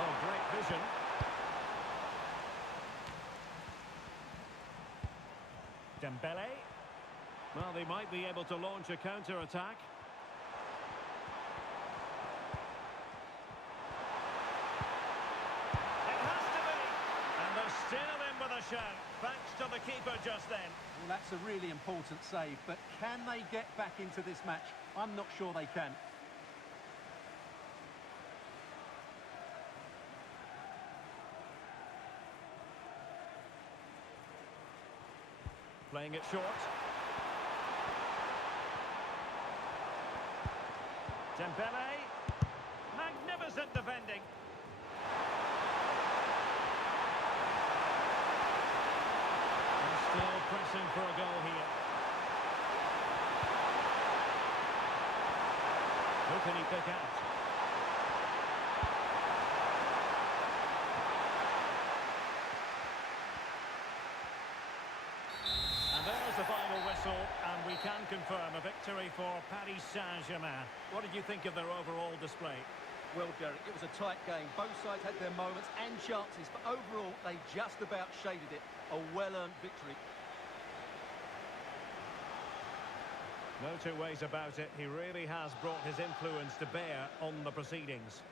Oh, great vision. Dembele. Well, they might be able to launch a counter-attack. It has to be! And they're still in with a shout, thanks to the keeper just then. Well, that's a really important save, but can they get back into this match? I'm not sure they can. Playing it short. Dembele. Magnificent defending. And still pressing for a goal here. Who can he pick out? The final whistle, and we can confirm a victory for Paris Saint-Germain. What did you think of their overall display? Well, Derek, it was a tight game. Both sides had their moments and chances, but overall, they just about shaded it. A well-earned victory. No two ways about it. He really has brought his influence to bear on the proceedings.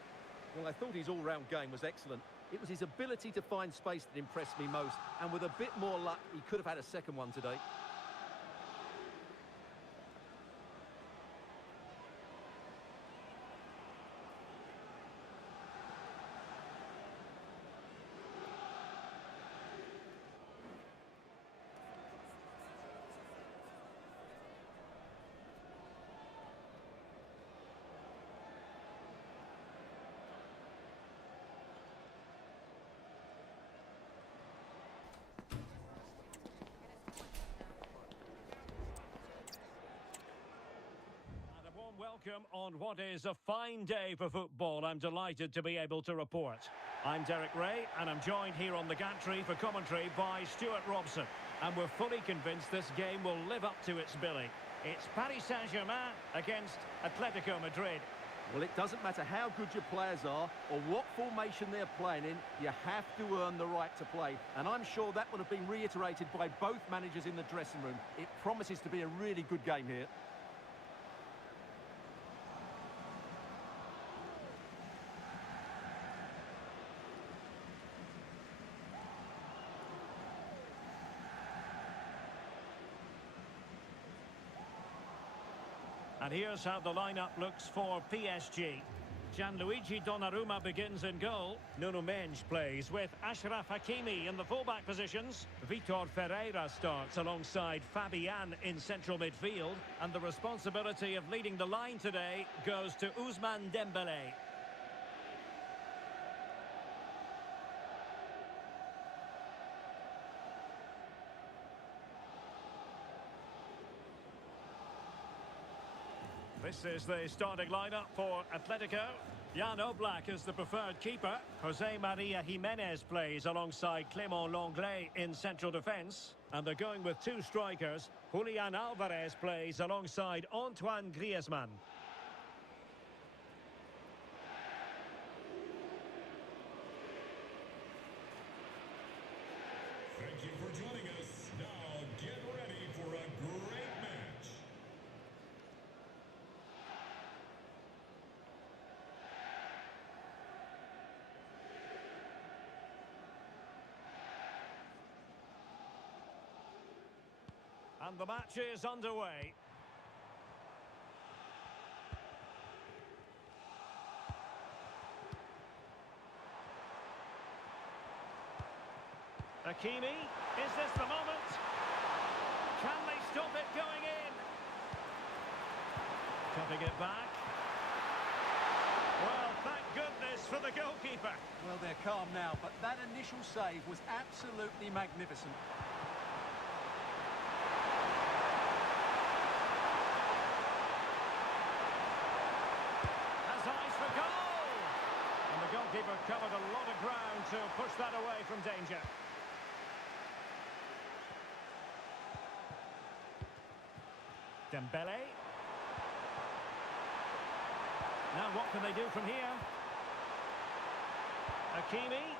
Well, I thought his all-round game was excellent. It was his ability to find space that impressed me most, and with a bit more luck, he could have had a second one today. Welcome on what is a fine day for football. I'm delighted to be able to report. I'm Derek Ray, and I'm joined here on the gantry for commentary by Stuart Robson. And we're fully convinced this game will live up to its billing. It's Paris Saint-Germain against Atletico Madrid. Well, it doesn't matter how good your players are or what formation they're playing in, you have to earn the right to play. And I'm sure that would have been reiterated by both managers in the dressing room. It promises to be a really good game here. And here's how the lineup looks for PSG. Gianluigi Donnarumma begins in goal. Nuno Mendes plays with Achraf Hakimi in the fullback positions. Vitor Ferreira starts alongside Fabian in central midfield. And the responsibility of leading the line today goes to Ousmane Dembele. This is the starting lineup for Atletico. Jan Oblak is the preferred keeper. Jose Maria Jimenez plays alongside Clément Lenglet in central defence. And they're going with two strikers. Julian Alvarez plays alongside Antoine Griezmann. Thank you for joining us. Now get ready for a great match. And the match is underway. Hakimi, is this the moment? Can they stop it going in? Slipping it back. Well, thank goodness for the goalkeeper. Well, they're calm now, but that initial save was absolutely magnificent. Has eyes for goal! And the goalkeeper covered a lot of ground to push that away from danger. Dembele. Now what can they do from here? Hakimi.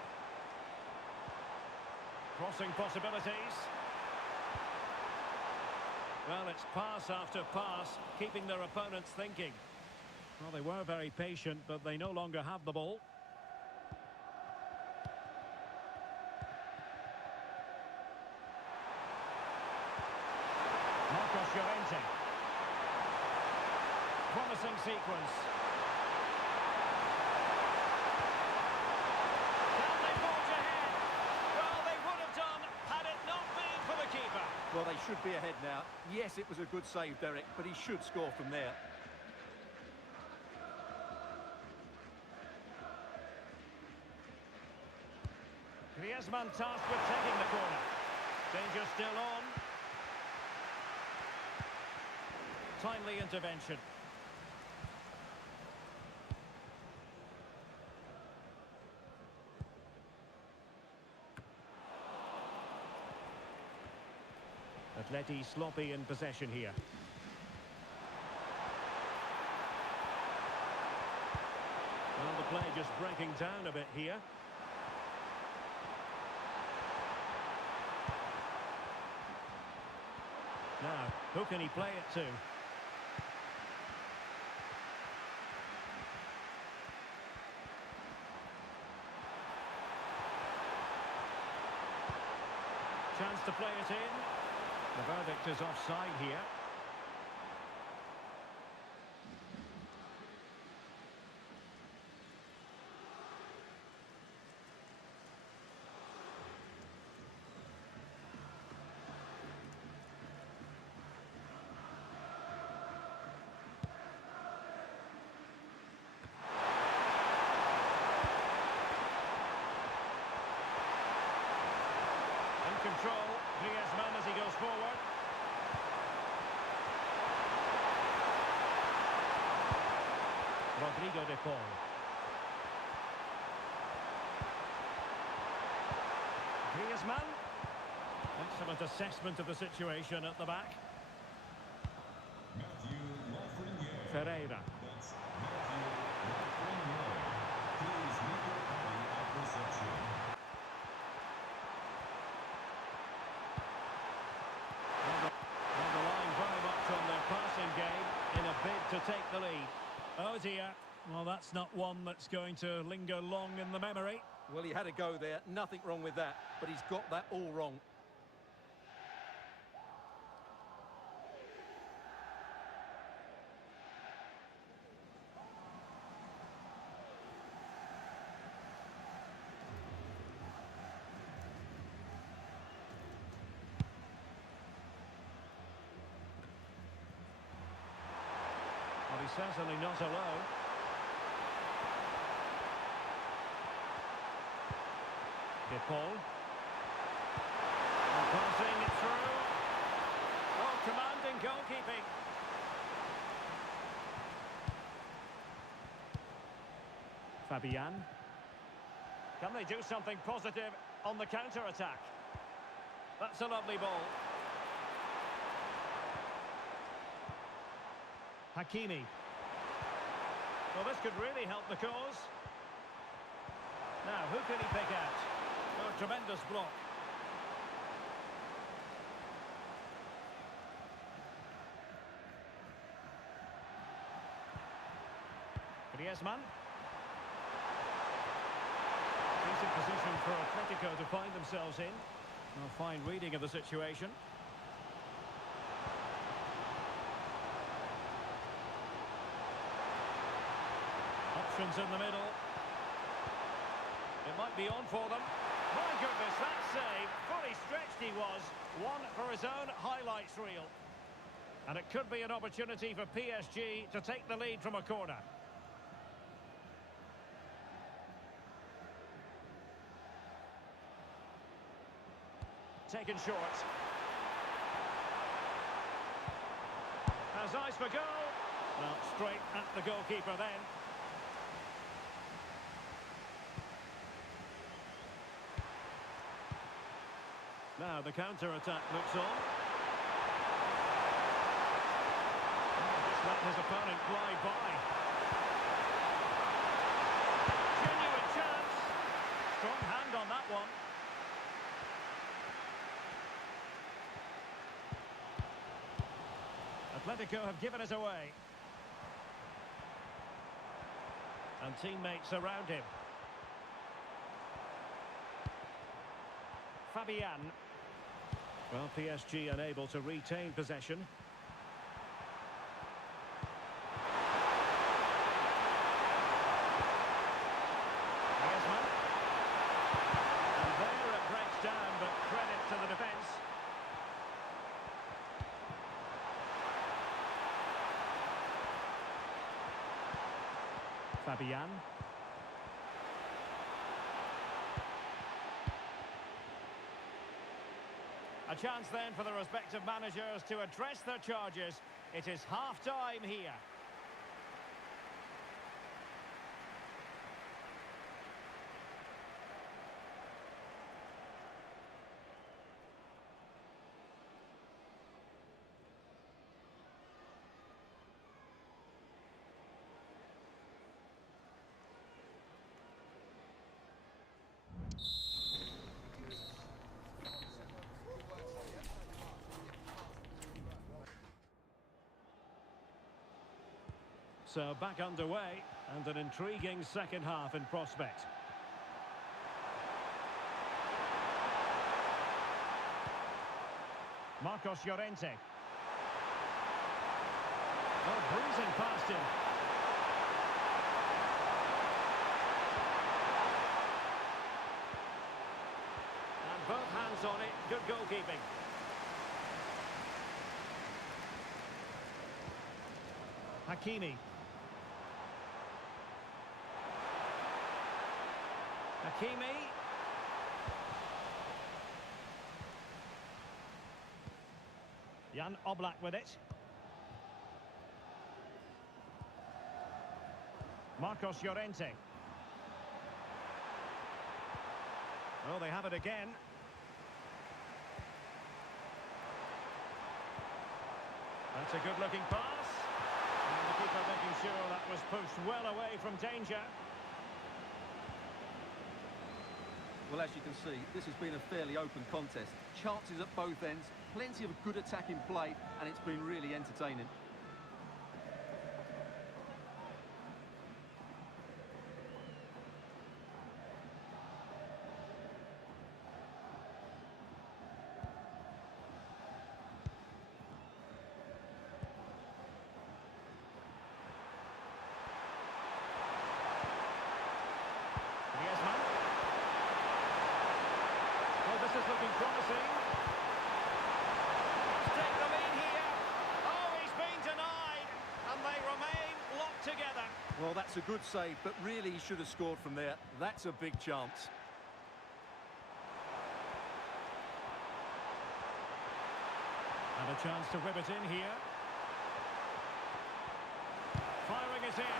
Crossing possibilities. Well, it's pass after pass, keeping their opponents thinking. Well, they were very patient, but they no longer have the ball. Marcos Llorente. Promising sequence. Can they forge ahead? Well, they would have done had it not been for the keeper. Well, they should be ahead now. Yes, it was a good save, Derek, but he should score from there. Griezmann tasked with taking the corner. Danger still on. Timely intervention. Atleti sloppy in possession here. Well, the play just breaking down a bit here. Now, who can he play it to? Chance to play it in. The verdict is offside here. Control, Griezmann as he goes forward. Rodrigo de Paul. Griezmann. Excellent assessment of the situation at the back. Matthew Lafreniere. Ferreira. That's Matthew Lafreniere. Please meet your party at reception. Game in a bid to take the lead. Oh dear, well that's not one that's going to linger long in the memory. Well, he had a go there, nothing wrong with that, but he's got that all wrong. Well, he's certainly not alone. De Paul. And passing it through. Oh, commanding goalkeeping. Fabian. Can they do something positive on the counter-attack? That's a lovely ball. Hakimi. Well, this could really help the cause. Now, who can he pick out? Oh, tremendous block. Griezmann. Decent position for Atletico to find themselves in. A fine reading of the situation. Options in the middle. It might be on for them. My goodness, that save. Fully stretched he was. One for his own highlights reel. And it could be an opportunity for PSG to take the lead from a corner. Taken short. Has eyes for goal. Well, straight at the goalkeeper then. Now the counter-attack looks on. Just let his opponent glide by. Genuine chance. Strong hand on that one. Atletico have given us away. And teammates around him. Fabian. Well, PSG unable to retain possession. Griezmann. And there it breaks down, but credit to the defence. Fabian. A chance then for the respective managers to address their charges. It is half-time here. So back underway, and an intriguing second half in prospect. Marcos Llorente. Oh, breezing past him. And both hands on it, good goalkeeping. Hakimi. Hakimi. Jan Oblak with it. Marcos Llorente. Oh, they have it again. That's a good-looking pass. And the keeper making sure that was pushed well away from danger. Well, as you can see, this has been a fairly open contest. Chances at both ends, plenty of good attacking play, and it's been really entertaining. Griezmann. Well, this is looking promising. Take the lead here. Oh, he's been denied. And they remain locked together. Well, that's a good save, but really he should have scored from there. That's a big chance. And a chance to whip it in here. Firing it in.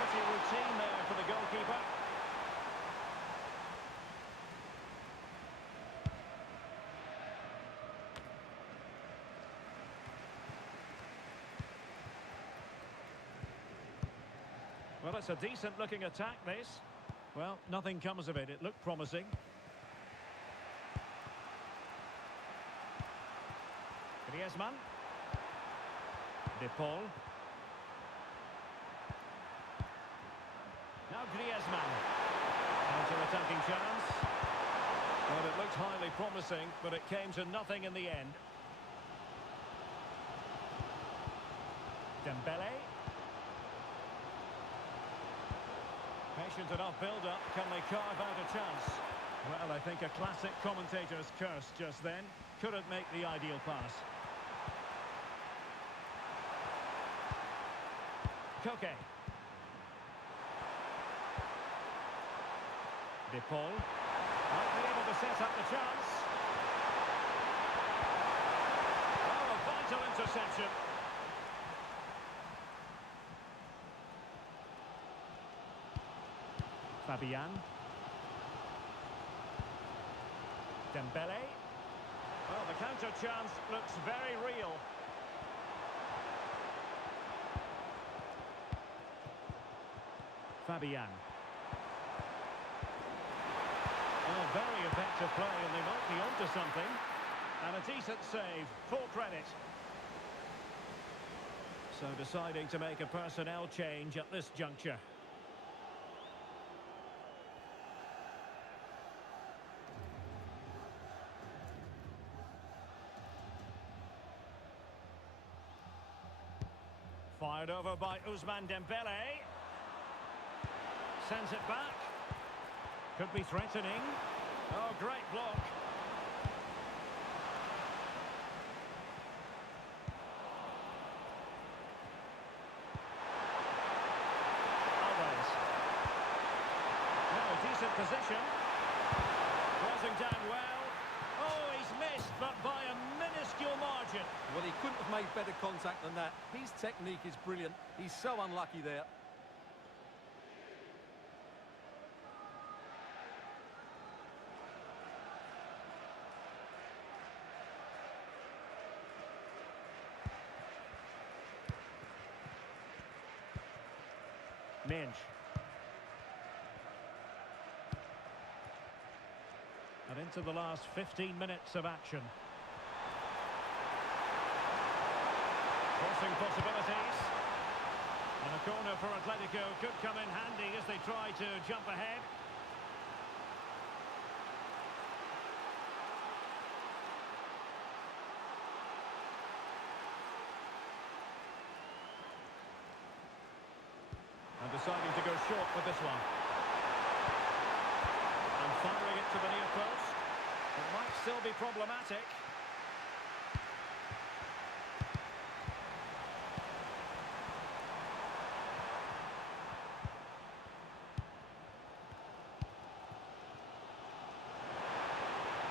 Pretty routine there for the goalkeeper. Well, it's a decent-looking attack, this. Well, nothing comes of it. It looked promising. Griezmann. De Paul. Now Griezmann. Counter-attacking chance. Well, it looked highly promising, but it came to nothing in the end. Dembele. Patient enough build-up. Can they carve out a chance? Well, I think a classic commentator's curse just then. Couldn't make the ideal pass. Koke. De Paul. Might be able to set up the chance. Oh, a vital interception. Fabian. Dembele. Well, the counter chance looks very real. Fabian. Oh, very effective play, and they might be onto something. And a decent save, full credit. So deciding to make a personnel change at this juncture. Fired over by Ousmane Dembele. Sends it back. Could be threatening. Oh, great block. Alvarez. Now a decent position. Closing down well. Oh, he's missed, but by a minuscule margin. Well, he couldn't have made better contact than that. His technique is brilliant. He's so unlucky there. Minge. And into the last 15 minutes of action. Crossing possibilities. And a corner for Atletico could come in handy as they try to jump ahead. And deciding to go short with this one. And firing it to the near post. It might still be problematic.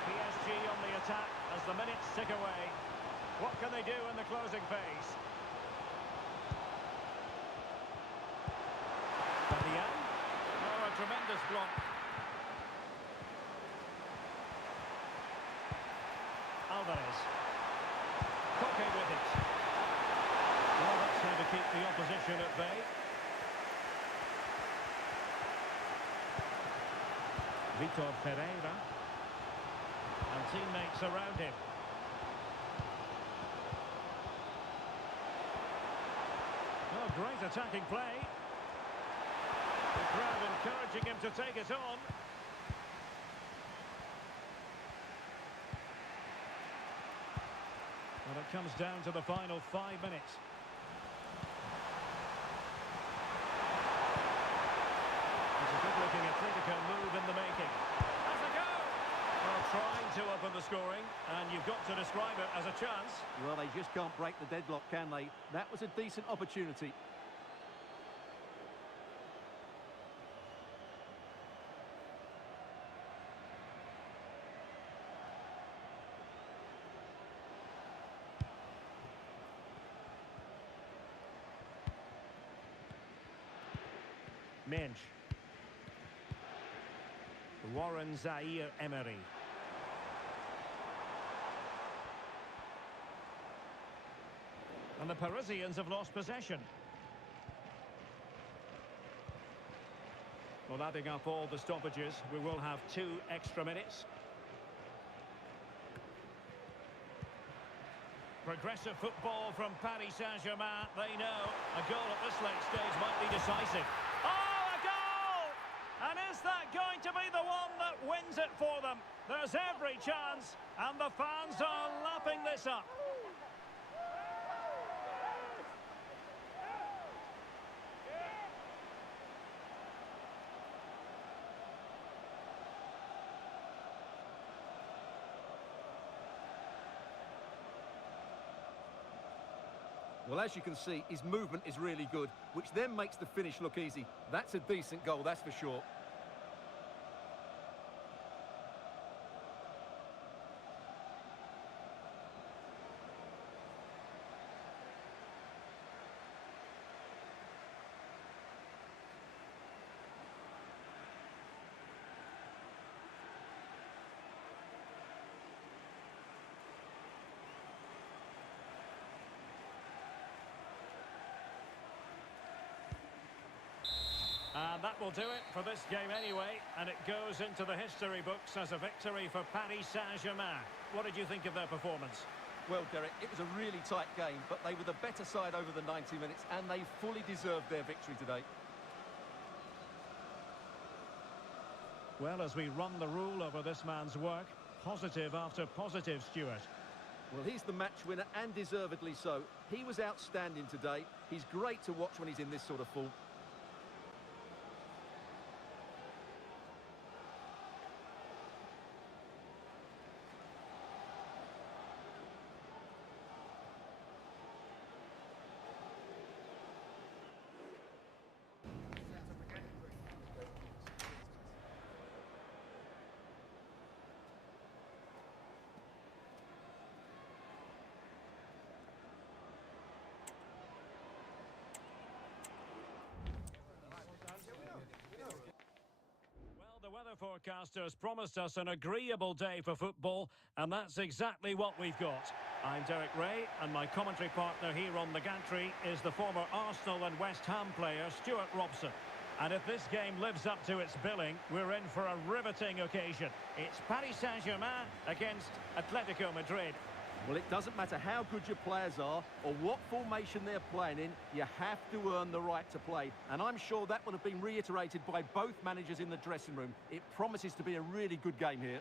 PSG on the attack as the minutes tick away. What can they do in the closing phase? Fabian. Oh, a tremendous block. Alvarez. Koke with it. Well, that's how to keep the opposition at bay. Vitor Pereira. And teammates around him. Oh, great attacking play. The crowd encouraging him to take it on. Well, it comes down to the final 5 minutes. It's a good-looking Atletico move in the making. Has a go! Well, trying to open the scoring, and you've got to describe it as a chance. Well, they just can't break the deadlock, can they? That was a decent opportunity. Minge. Warren Zaire-Emery. And the Parisians have lost possession. Well, adding up all the stoppages, we will have 2 extra minutes. Progressive football from Paris Saint-Germain. They know a goal at this late stage might be decisive. Oh, a goal! And is that going to be the one that wins it for them? There's every chance, and the fans are lapping this up. Well, as you can see, his movement is really good, which then makes the finish look easy. That's a decent goal, that's for sure. And that will do it for this game anyway, and it goes into the history books as a victory for Paris Saint-Germain. What did you think of their performance? Well, Derek, it was a really tight game, but they were the better side over the 90 minutes, and they fully deserved their victory today. Well, as we run the rule over this man's work, positive after positive, Stuart. Well, he's the match winner, and deservedly so. He was outstanding today. He's great to watch when he's in this sort of form. The weather forecasters promised us an agreeable day for football, and that's exactly what we've got. I'm Derek Ray, and my commentary partner here on the gantry is the former Arsenal and West Ham player, Stuart Robson. And if this game lives up to its billing, we're in for a riveting occasion. It's Paris Saint-Germain against Atletico Madrid. Well, it doesn't matter how good your players are or what formation they're playing in, you have to earn the right to play. And I'm sure that would have been reiterated by both managers in the dressing room. It promises to be a really good game here.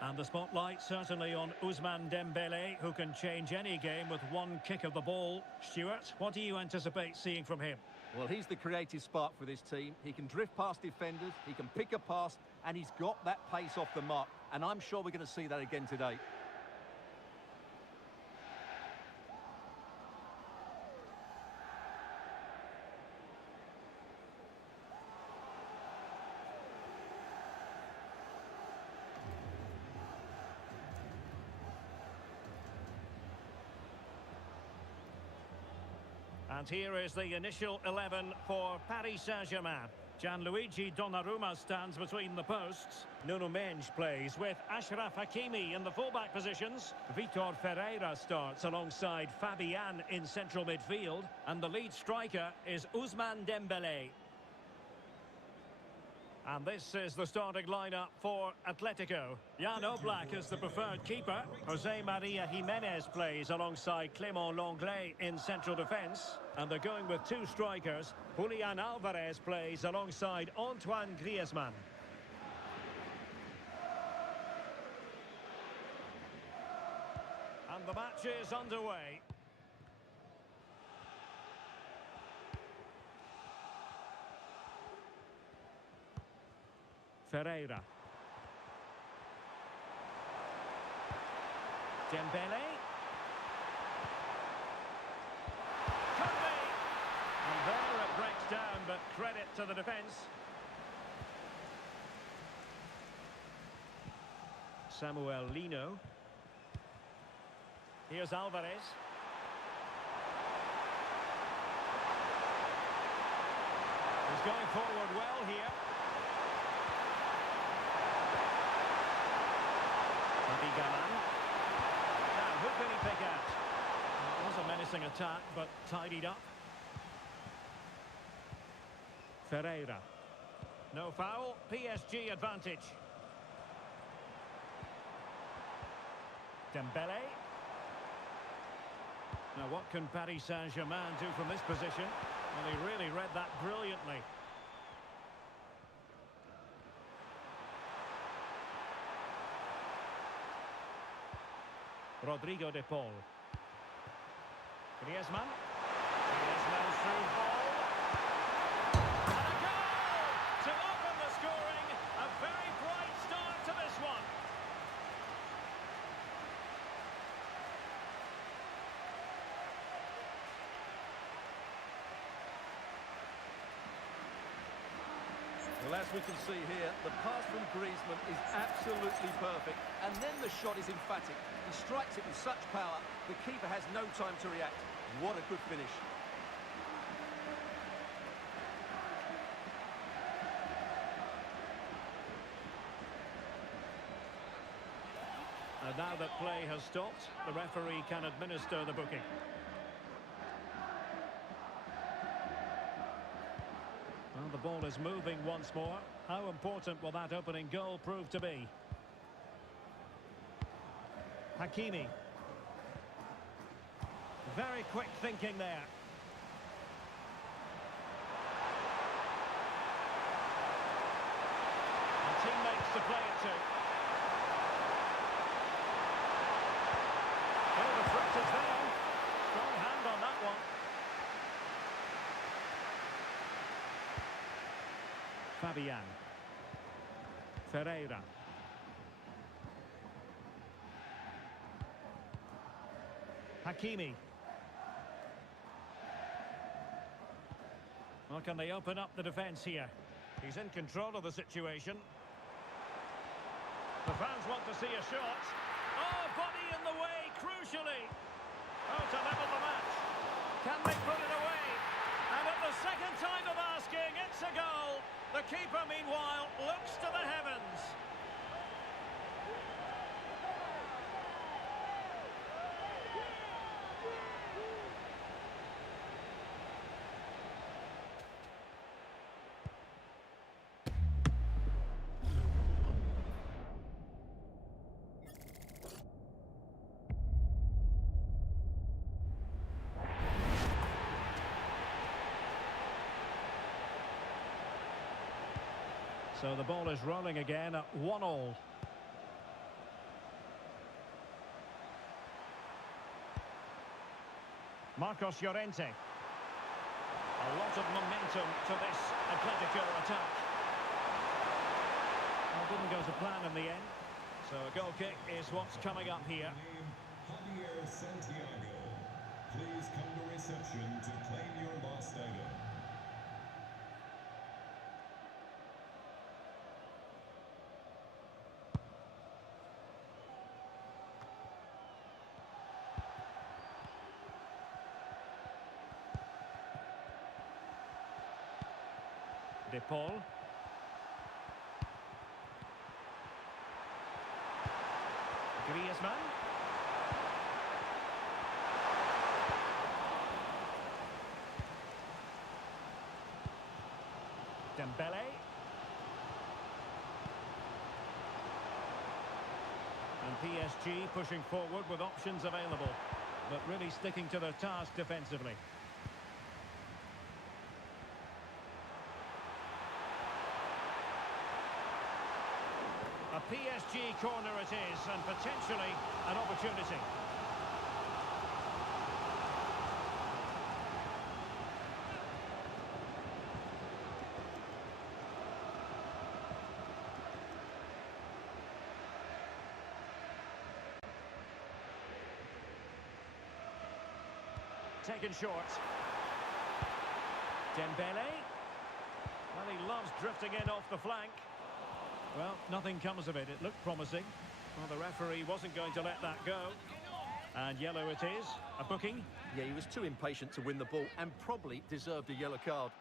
And the spotlight certainly on Ousmane Dembélé, who can change any game with one kick of the ball. Stuart, what do you anticipate seeing from him? Well, he's the creative spark for this team. He can drift past defenders, he can pick a pass, and he's got that pace off the mark. And I'm sure we're going to see that again today. And here is the initial 11 for Paris Saint-Germain. Gianluigi Donnarumma stands between the posts. Nuno Mendes plays with Achraf Hakimi in the fullback positions. Vitor Ferreira starts alongside Fabian in central midfield. And the lead striker is Ousmane Dembélé. And this is the starting lineup for Atletico. Jan Oblak is the preferred keeper. Jose Maria Jimenez plays alongside Clément Lenglet in central defence. And they're going with two strikers. Julian Alvarez plays alongside Antoine Griezmann. And the match is underway. Ferreira. Dembélé. Could be. And there it breaks down, but credit to the defence. Samuel Lino. Here's Alvarez. He's going forward well here. Now, who can he pick out? It was a menacing attack, but tidied up. Ferreira. No foul, PSG advantage. Dembélé. Now, what can Paris Saint-Germain do from this position? Well, he really read that brilliantly. Rodrigo de Paul. Griezmann. Griezmann's through ball. And a goal to open the scoring. A very bright start to this one. as we can see here, the pass from Griezmann is absolutely perfect, and then the shot is emphatic. He strikes it with such power, the keeper has no time to react. What a good finish. And now that play has stopped, the referee can administer the booking. Well, the ball is moving once more. How important will that opening goal prove to be? Hakimi. Very quick thinking there. And teammates to play it to. Oh, the threat is there. Strong hand on that one. Fabian. Ferreira. Hakimi. Well, can they open up the defence here? He's in control of the situation. The fans want to see a shot. Oh, body in the way, crucially. Oh, to level the match. Can they put it away? And at the second time of asking, it's a goal. The keeper, meanwhile, looks to the heavens. So the ball is rolling again at 1-1. Marcos Llorente. A lot of momentum to this Atletico attack. Well, didn't go to plan in the end. So a goal kick is what's coming up here. Javier Santiago. Please come to reception to claim your lost item. De Paul. Griezmann. Dembele. And PSG pushing forward with options available, but really sticking to their task defensively. A PSG corner it is, and potentially an opportunity. Taken short. Dembele. Well, he loves drifting in off the flank. Well, nothing comes of it. It looked promising. Well, the referee wasn't going to let that go. And yellow it is. A booking. Yeah, he was too impatient to win the ball and probably deserved a yellow card.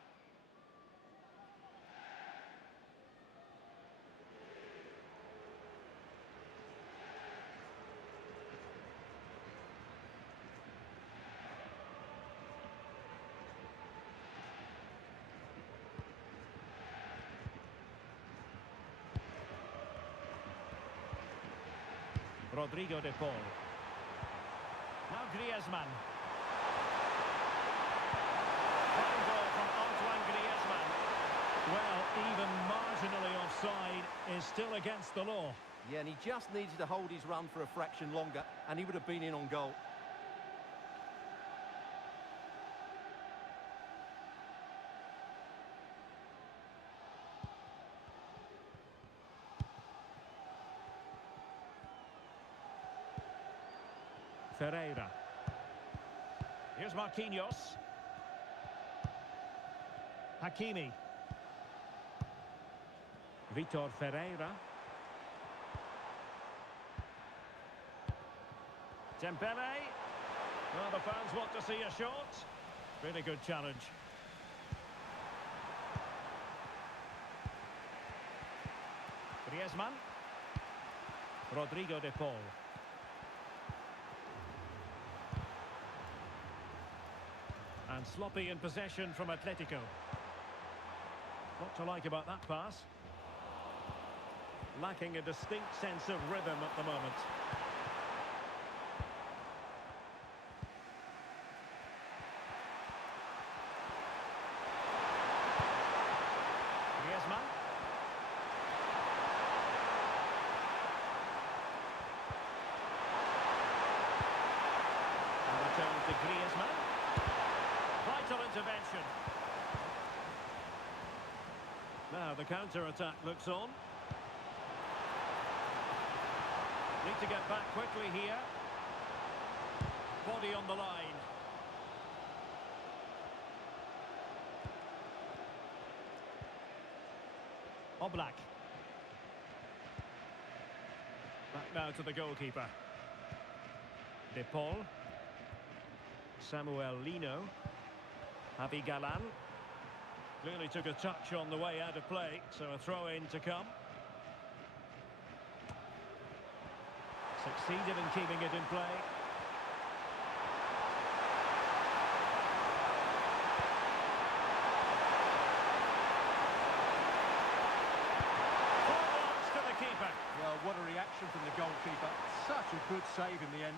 Rodrigo de Paul. Now Griezmann. Fine ball from Antoine Griezmann. Well, even marginally offside is still against the law. Yeah, and he just needed to hold his run for a fraction longer, and he would have been in on goal. Ferreira. Here's Marquinhos. Hakimi. Vitor Ferreira. Dembele. Well, the fans want to see a shot. Really good challenge. Griezmann. Rodrigo de Paul. And sloppy in possession from Atletico. What to like about that pass? Lacking a distinct sense of rhythm at the moment. Griezmann. And return to Griezmann. Vital intervention. Now the counter-attack looks on. Need to get back quickly here. Body on the line. Oblak. Back now to the goalkeeper. De Paul. Samuel Lino. Javi Galan. Clearly took a touch on the way out of play, so a throw-in to come. Succeeded in keeping it in play. Forwards to the keeper. Well, what a reaction from the goalkeeper. Such a good save in the end.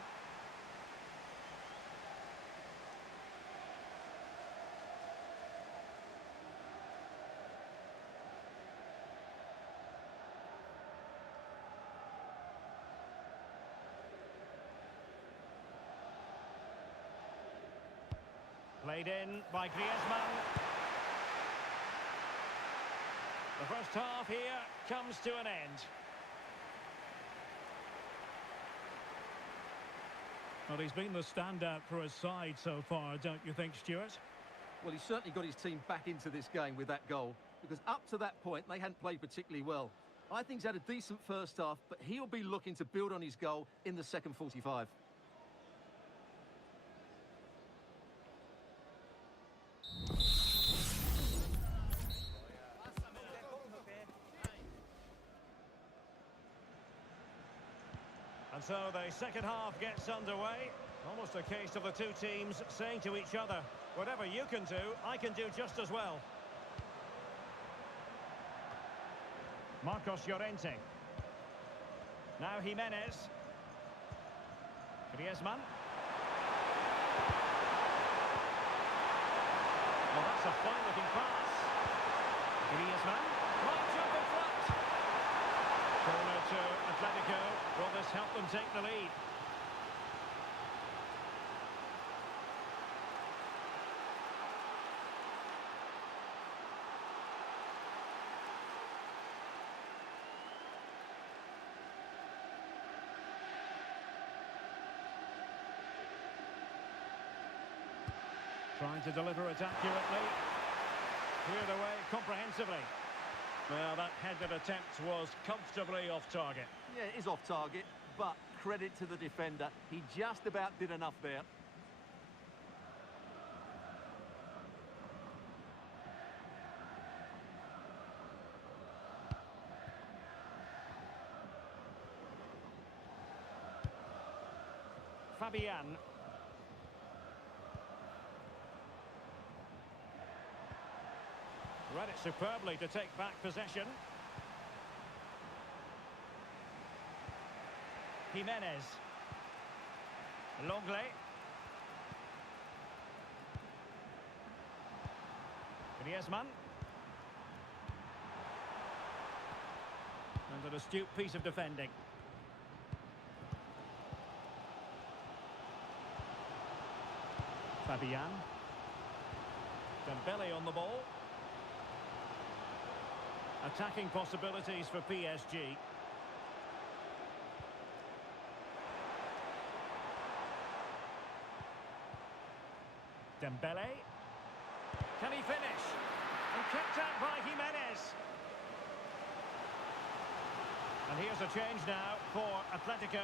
Played in by Griezmann. The first half here comes to an end. Well, he's been the standout for his side so far, don't you think, Stuart? Well, he certainly got his team back into this game with that goal, because up to that point, they hadn't played particularly well. I think he's had a decent first half, but he'll be looking to build on his goal in the second 45. And so the second half gets underway. Almost a case of the two teams saying to each other, whatever you can do, I can do just as well. Marcos Llorente. Now Jimenez. Griezmann. Well, that's a fine-looking pass. Griezmann. Right jump in front. Corner to Atletico. Will this help them take the lead? Trying to deliver it accurately. Cleared away comprehensively. Well, that headed attempt was comfortably off target. Yeah, it is off target, but credit to the defender. He just about did enough there. Fabian. Read it superbly to take back possession. Jimenez. Longley. Griezmann. And an astute piece of defending. Fabian. Dembele on the ball. Attacking possibilities for PSG. Dembele. Can he finish? And kept out by Jimenez. And here's a change now for Atletico.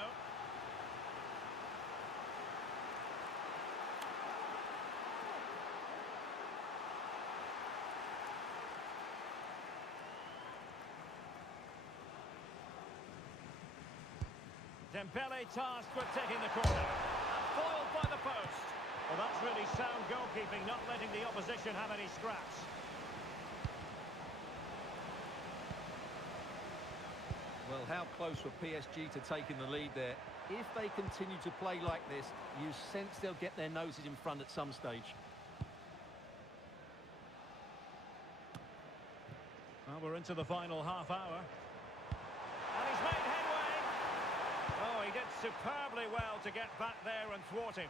Dembele tasked with taking the corner. And foiled by the post. Well, that's really sound goalkeeping, not letting the opposition have any scraps. Well, how close were PSG to taking the lead there? If they continue to play like this, you sense they'll get their noses in front at some stage. Well, we're into the final half hour. And he's made headway. Oh, he did superbly well to get back there and thwart him.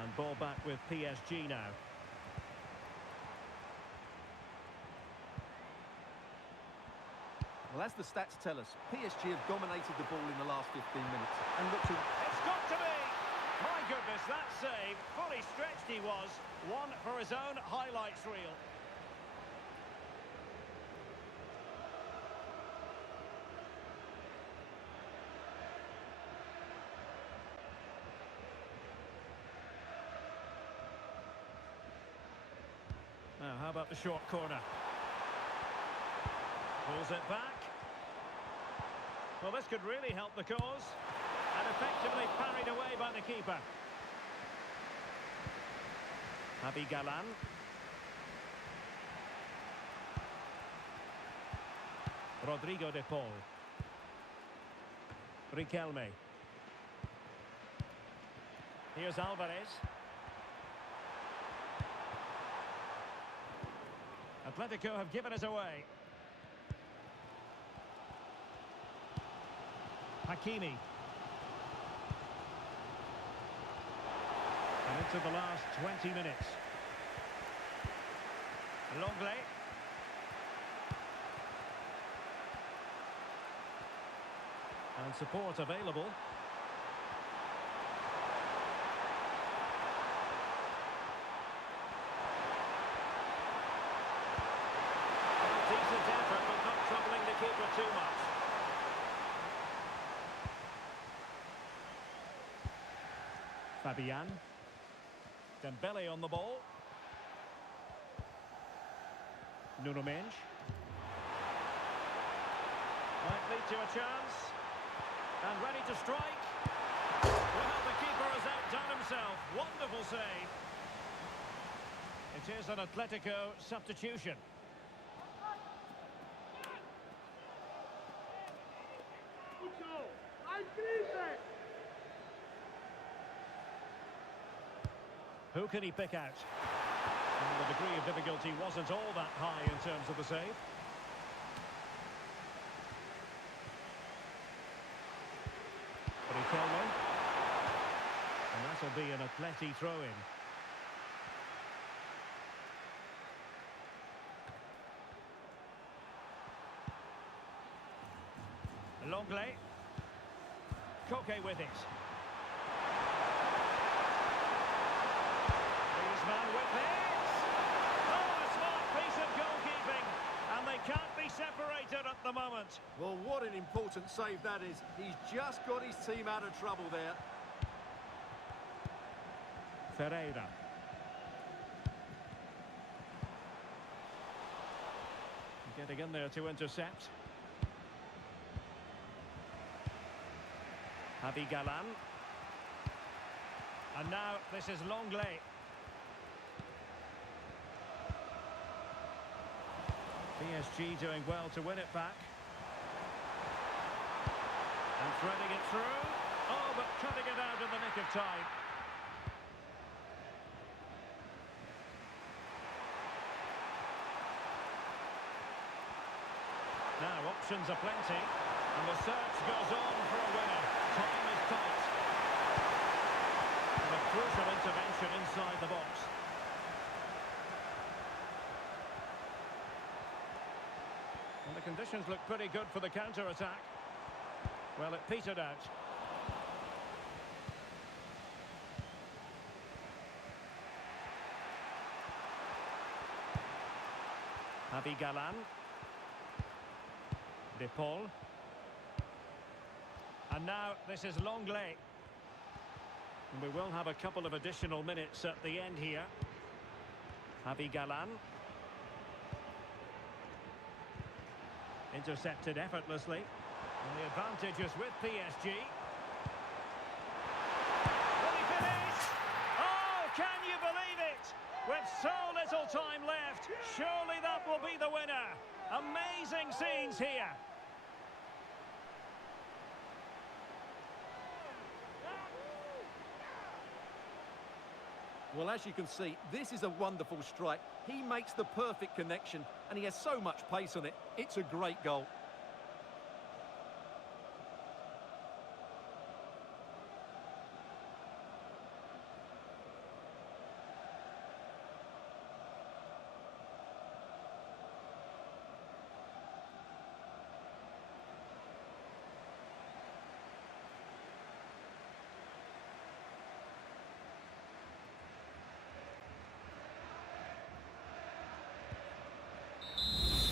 And ball back with PSG now. Well, as the stats tell us, PSG have dominated the ball in the last 15 minutes. And look to... It's got to be! My goodness, that save. Fully stretched he was. One for his own highlights reel. Now, how about the short corner? Pulls it back. Well, this could really help the cause. And effectively parried away by the keeper. Javi Galan. Rodrigo de Paul. Riquelme. Here's Alvarez. Atletico have given us away. Hakimi. And into the last 20 minutes. Longley. And support available. Decent effort, but not troubling the keeper too much. Fabian. Dembele on the ball. Nuno Mendes. Might lead to a chance. And ready to strike. Well, the keeper has outdone himself. Wonderful save. It is an Atletico substitution. Who can he pick out? And the degree of difficulty wasn't all that high in terms of the save. Riquelme. And that'll be an Atleti throw-in. Longley. Koke with it. Griezmann with this. Oh, a smart piece of goalkeeping. And they can't be separated at the moment. Well, what an important save that is. He's just got his team out of trouble there. Ferreira. Getting in there to intercept. Javi Galan. And now this is Longley. PSG doing well to win it back. And threading it through. Oh, but cutting it out in the nick of time. Now options are plenty. And the search goes on for a winner. Time is tight. And a crucial intervention inside the box. And the conditions look pretty good for the counter-attack. Well, it petered out. Javi Galan. De Paul. And now this is Longley. And we will have a couple of additional minutes at the end here. Javi Galan. Intercepted effortlessly. And the advantage is with PSG. Will he finish? Oh, can you believe it? With so little time left, surely that will be the winner. Amazing scenes here. Well, as you can see, this is a wonderful strike. He makes the perfect connection, and he has so much pace on it. It's a great goal.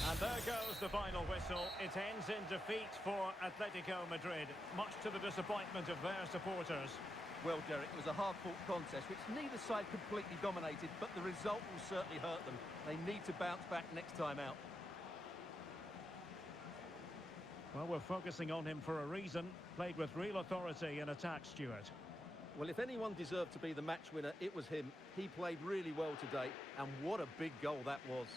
And there goes the final whistle. It ends in defeat for Atletico Madrid, much to the disappointment of their supporters. Well, Derek, it was a hard-fought contest, which neither side completely dominated, but the result will certainly hurt them. They need to bounce back next time out. Well, we're focusing on him for a reason. Played with real authority in attack, Stuart. Well, if anyone deserved to be the match winner, it was him. He played really well today, and what a big goal that was.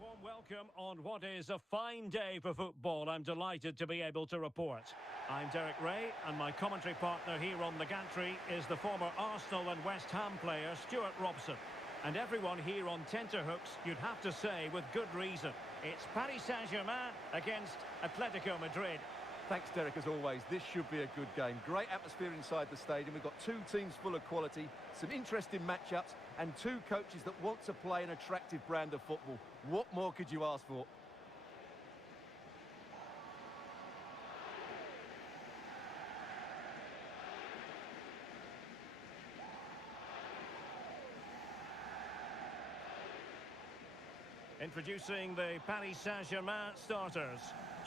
Warm welcome on what is a fine day for football. I'm delighted to be able to report. I'm Derek Ray, and my commentary partner here on the gantry is the former Arsenal and West Ham player Stuart Robson. And everyone here on tenterhooks, you'd have to say with good reason. It's Paris Saint-Germain against Atletico Madrid. Thanks, Derek, as always. This should be a good game. Great atmosphere inside the stadium. We've got two teams full of quality, some interesting matchups, and two coaches that want to play an attractive brand of football. What more could you ask for? Introducing the Paris Saint-Germain starters.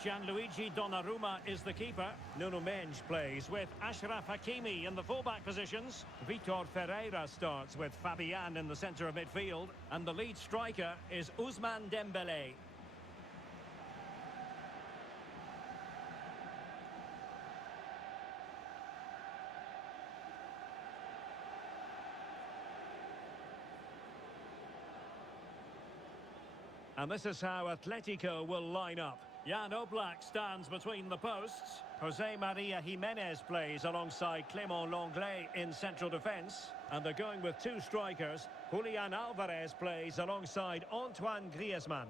Gianluigi Donnarumma is the keeper. Nuno Mendes plays with Achraf Hakimi in the fullback positions. Vitor Ferreira starts with Fabian in the centre of midfield. And the lead striker is Ousmane Dembélé. And this is how Atletico will line up. Jan Oblak stands between the posts. Jose Maria Jimenez plays alongside Clément Lenglet in central defence. And they're going with two strikers. Julian Alvarez plays alongside Antoine Griezmann.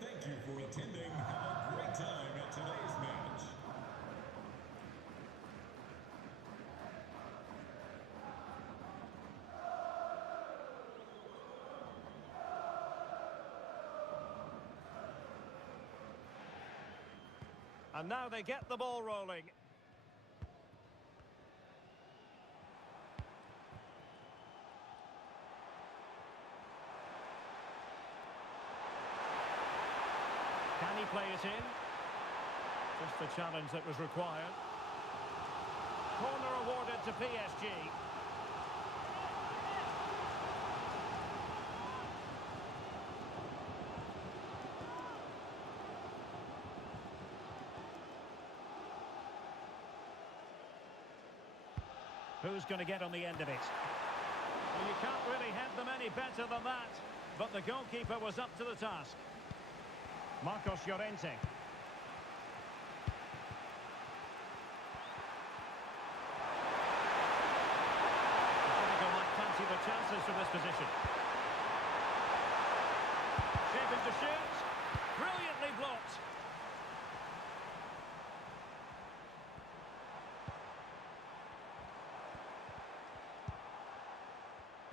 Thank you for attending. Have a great time at today's match. And now they get the ball rolling. Can he play it in? Just the challenge that was required. Corner awarded to PSG. Who's going to get on the end of it? Well, you can't really head them any better than that. But the goalkeeper was up to the task. Marcos Llorente. Atletico might fancy the chances from this position. Shaping to shoot. Brilliantly blocked.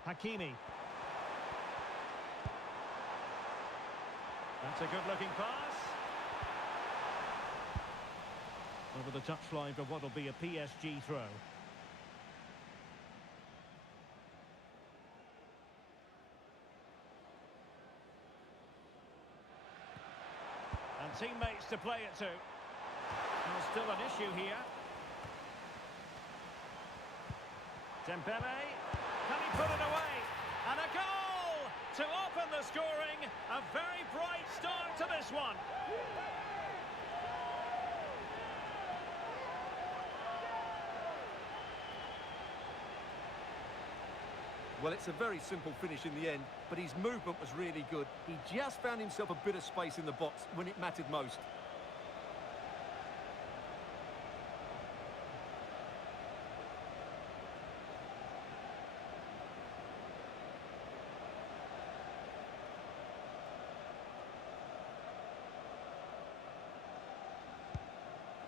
Hakimi. That's a good-looking pass. Over the touchline for what will be a PSG throw. And teammates to play it to. There's still an issue here. Dembele. Can he put it away? And a goal to open the scoring. A very bright start to this one. Well, it's a very simple finish in the end, but his movement was really good. He just found himself a bit of space in the box when it mattered most.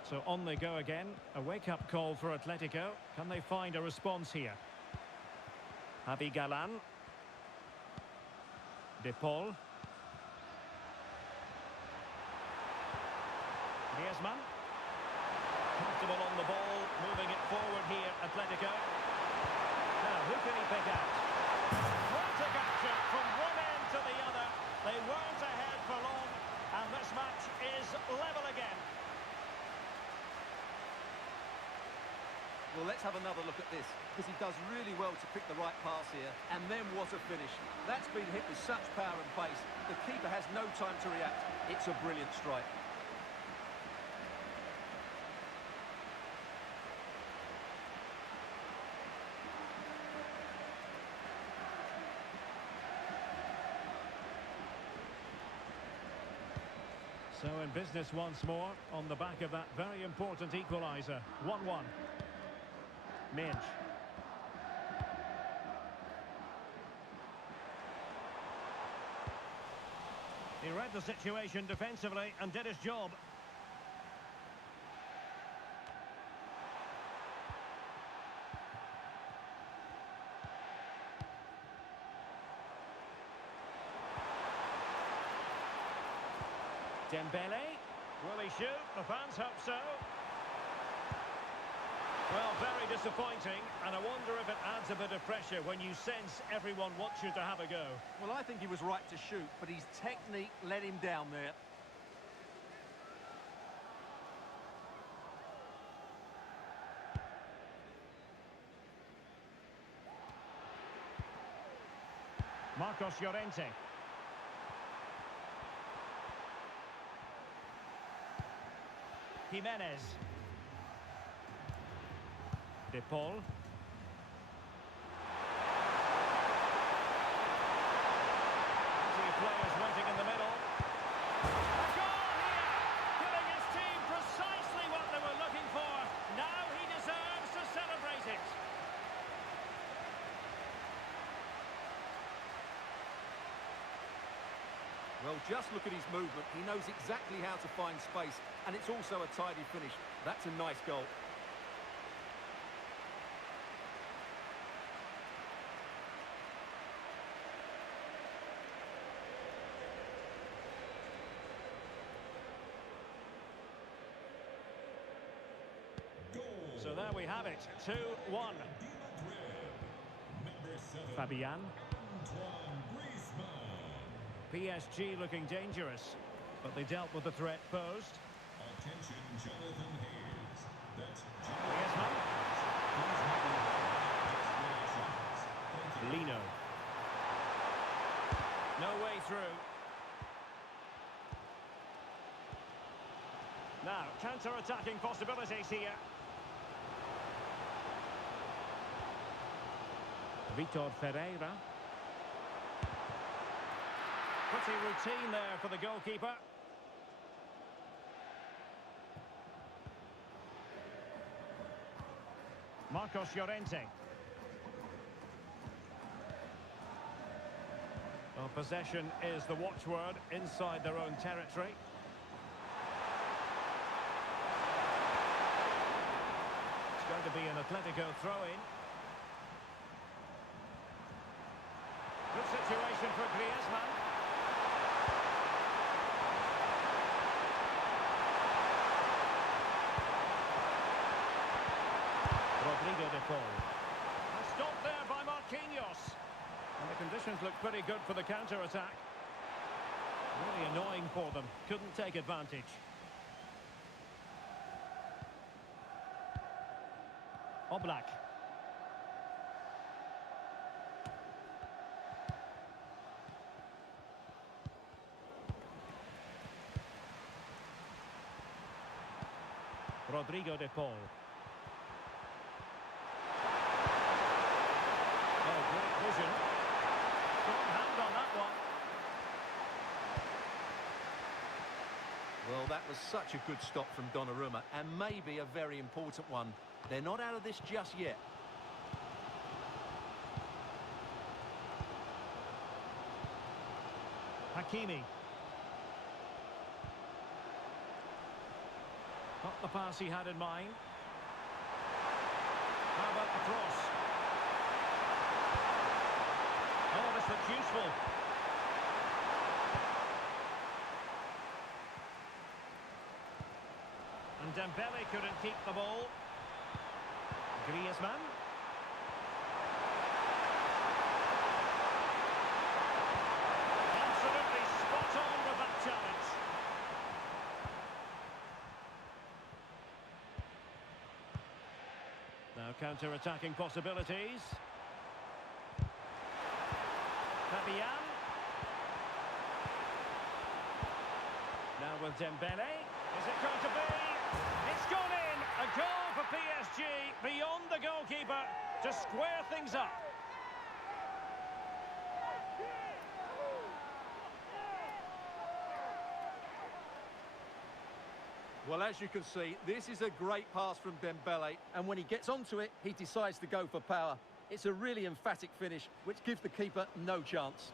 So on they go again. A wake-up call for Atletico. Can they find a response here? Javi Galan. De Paul. Griezmann. Comfortable on the ball. Moving it forward here, Atletico. Now, who can he pick out? Frantic action from one end to the other. They weren't ahead for long. And this match is level again. Well, let's have another look at this, because he does really well to pick the right pass here, and then what a finish. That's been hit with such power and pace. The keeper has no time to react. It's a brilliant strike. So in business once more, on the back of that very important equaliser. 1-1. Minge. He read the situation defensively and did his job. Dembele. Will he shoot? The fans hope so. Well, very disappointing, and I wonder if it adds a bit of pressure when you sense everyone wants you to have a go. Well, I think he was right to shoot, but his technique let him down there. Marcos Llorente. Jimenez. De Paul. Plenty of players waiting in the middle. A goal here! Giving his team precisely what they were looking for. Now he deserves to celebrate it. Well, just look at his movement. He knows exactly how to find space, and it's also a tidy finish. That's a nice goal. So there we have it, 2-1. Fabian. PSG looking dangerous, but they dealt with the threat posed. Attention, Jonathan Hayes. That's Griezmann. Lino. No way through. Now, counter-attacking possibilities here. Vitor Ferreira. Pretty routine there for the goalkeeper. Marcos Llorente. Well, possession is the watchword inside their own territory. It's going to be an Atletico throw-in. Good situation for Griezmann. Rodrigo de Paul. And stopped there by Marquinhos. And the conditions look pretty good for the counter-attack. Really annoying for them. Couldn't take advantage. Oblak. Rodrigo de Paul. Oh, great vision. Strong hand on that one. Well, that was such a good stop from Donnarumma, and maybe a very important one. They're not out of this just yet. Hakimi. Not the pass he had in mind. How about the cross? Oh, this looks useful. And Dembele couldn't keep the ball. Griezmann. Absolutely spot on with that challenge. Now counter-attacking possibilities. Fabian. Now with Dembele. Is it going to be? It's gone in! A goal for PSG beyond the goalkeeper to square things up. Well, as you can see, this is a great pass from Dembele, and when he gets onto it, he decides to go for power. It's a really emphatic finish, which gives the keeper no chance.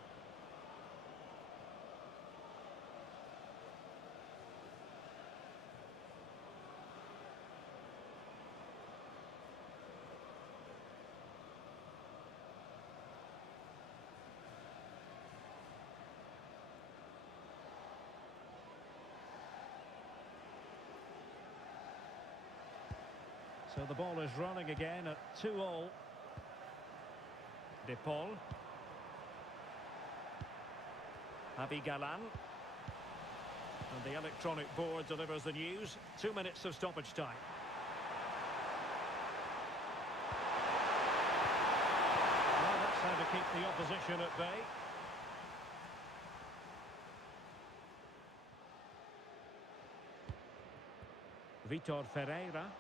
So the ball is running again at 2-2. De Paul. Javi Galán. And the electronic board delivers the news. 2 minutes of stoppage time. Well, that's how to keep the opposition at bay. Vitor Ferreira.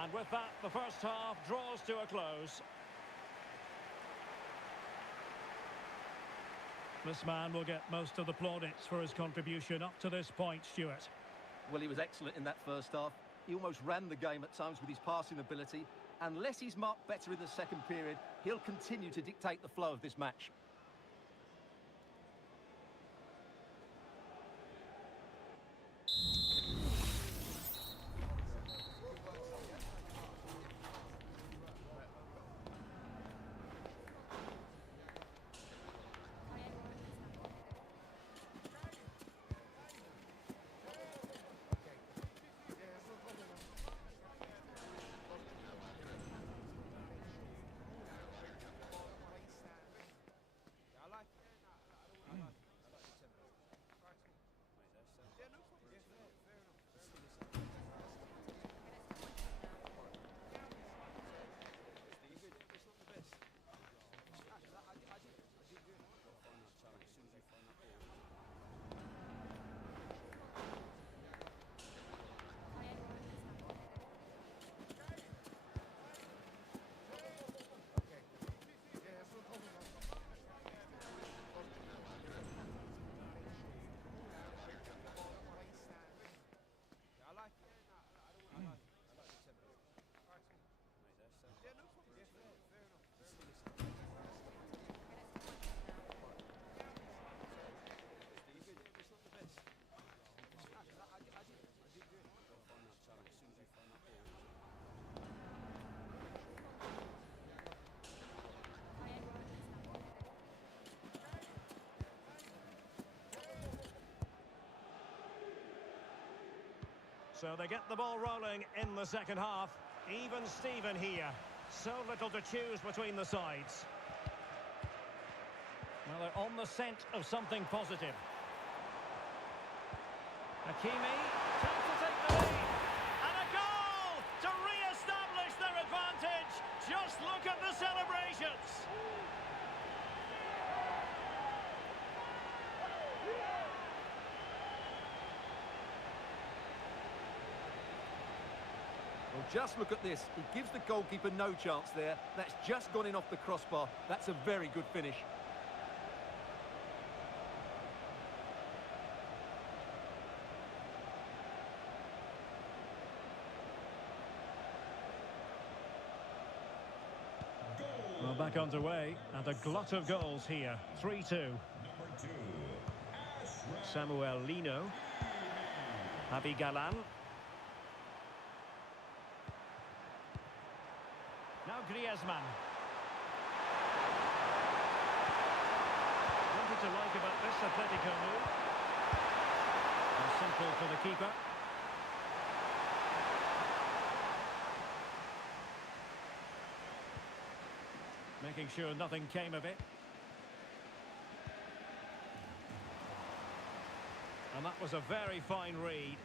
And with that, the first half draws to a close. This man will get most of the plaudits for his contribution up to this point, Stuart. Well, he was excellent in that first half. He almost ran the game at times with his passing ability. Unless he's marked better in the second period, he'll continue to dictate the flow of this match. So they get the ball rolling in the second half. Even Steven here. So little to choose between the sides. Well, they're on the scent of something positive. Hakimi, chance to take the lead. And a goal to re-establish their advantage. Just look at the celebrations. Well, just look at this. He gives the goalkeeper no chance there. That's just gone in off the crossbar. That's a very good finish. Well, back underway, and a glut of goals here. 3-2. Number 2, Samuel Lino. Javi Galan. Now Griezmann. Nothing to like about this Atletico move. And simple for the keeper. Making sure nothing came of it. And that was a very fine read.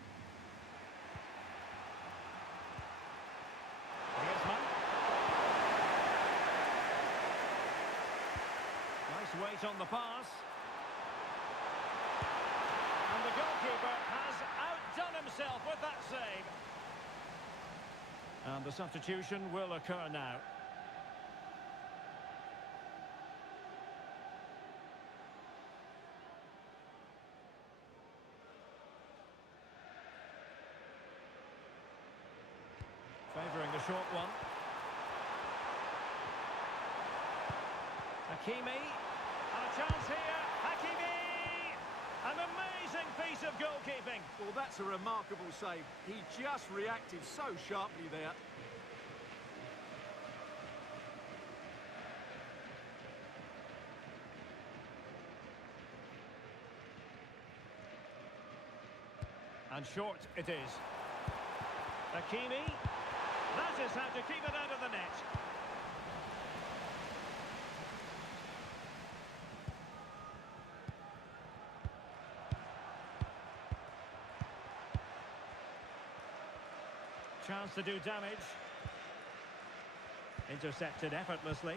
Griezmann. Nice weight on the pass. And the goalkeeper has outdone himself with that save. And the substitution will occur now. Favouring the short one. Hakimi. And a chance here. Hakimi! An amazing piece of goalkeeping. Well, that's a remarkable save. He just reacted so sharply there. And short it is. Hakimi. That is how to keep it out of the net. Chance to do damage. Intercepted effortlessly.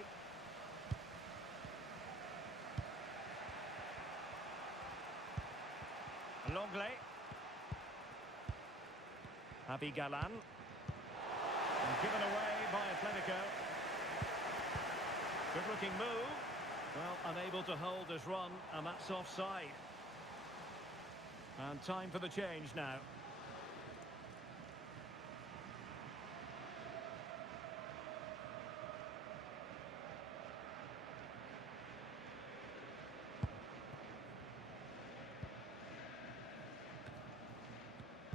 Longley. Javi Galan. And given away by Atletico. Good-looking move. Well, unable to hold his run, and that's offside. And time for the change now.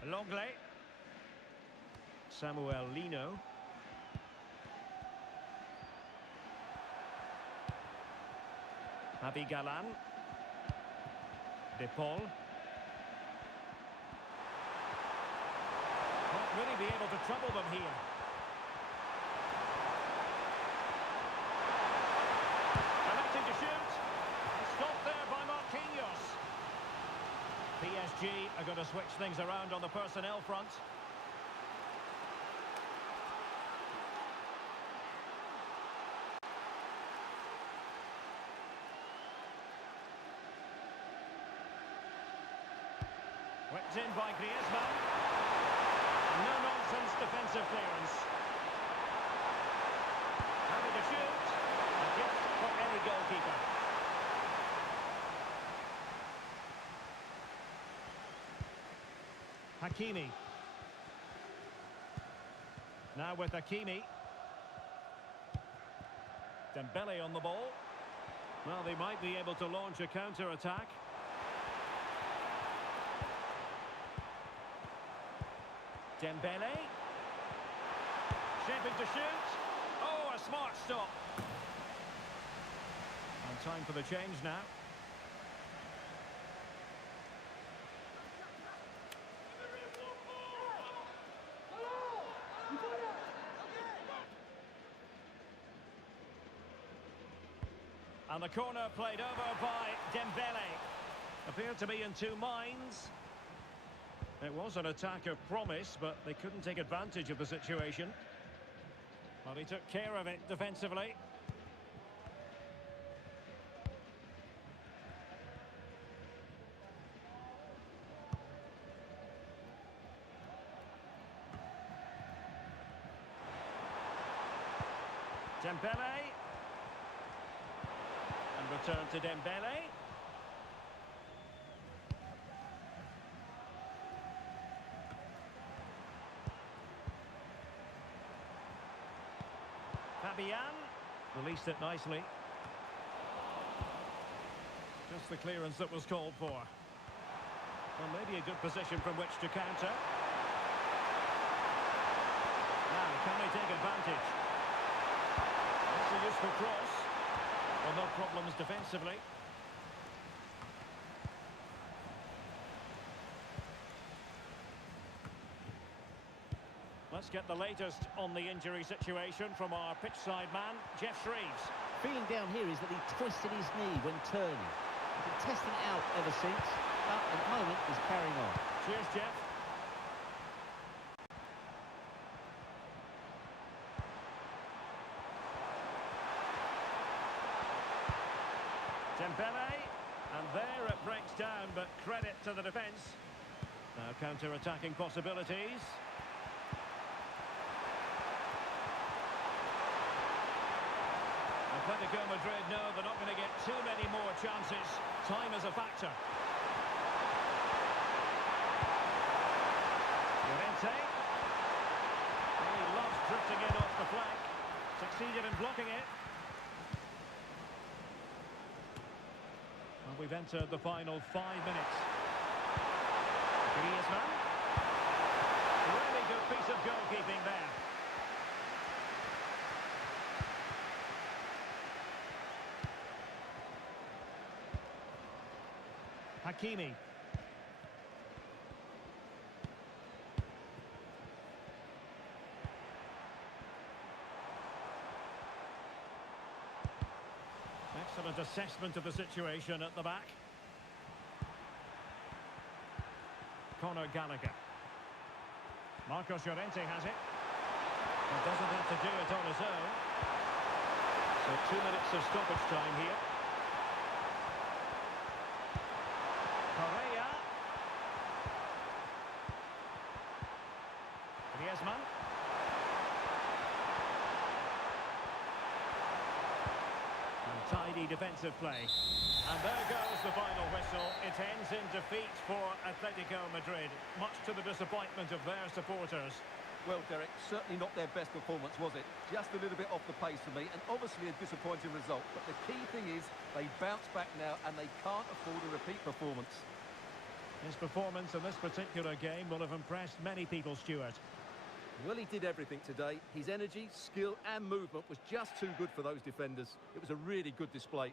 Longley. Samuel Lino. Javi Galan. De Paul. Won't really be able to trouble them here. Attempting to shoot. Stopped there by Marquinhos. PSG are going to switch things around on the personnel front. Whipped in by Griezmann. No-nonsense defensive clearance. Happy to shoot. A gift for any goalkeeper. Hakimi. Now with Hakimi. Dembele on the ball. Well, they might be able to launch a counter-attack. Dembele. Shaping to shoot. Oh, a smart stop. And time for the change now. And the corner played over by Dembele. Appeared to be in two minds. It was an attack of promise, but they couldn't take advantage of the situation. Well, he took care of it defensively. Dembele. And return to Dembele. Fabian released it nicely. Just the clearance that was called for. Well, maybe a good position from which to counter. Now, can they take advantage? That's a useful cross. Well, no problems defensively. Let's get the latest on the injury situation from our pitchside man, Jeff Shreves. Feeling down here is that he twisted his knee when turning. He's been testing it out ever since, but at the moment he's carrying on. Cheers, Jeff. Dembele, and there it breaks down, but credit to the defence. Now counter-attacking possibilities. Atletico Madrid know they're not going to get too many more chances. Time is a factor. Llorente. He loves drifting in off the flank. Succeeded in blocking it. Well, we've entered the final 5 minutes. Griezmann. Really good piece of goalkeeping there. Hakimi. Excellent assessment of the situation at the back. Conor Gallagher. Marcos Llorente has it. He doesn't have to do it on his own. So 2 minutes of stoppage time here. Correa. Griezmann. And tidy defensive play. And there goes the final whistle. It ends in defeat for Atletico Madrid, much to the disappointment of their supporters. Well, Derek, certainly not their best performance, was it? Just a little bit off the pace for me, and obviously a disappointing result. But the key thing is they bounce back now, and they can't afford a repeat performance. His performance in this particular game will have impressed many people, Stuart. Well, he did everything today. His energy, skill and movement was just too good for those defenders. It was a really good display.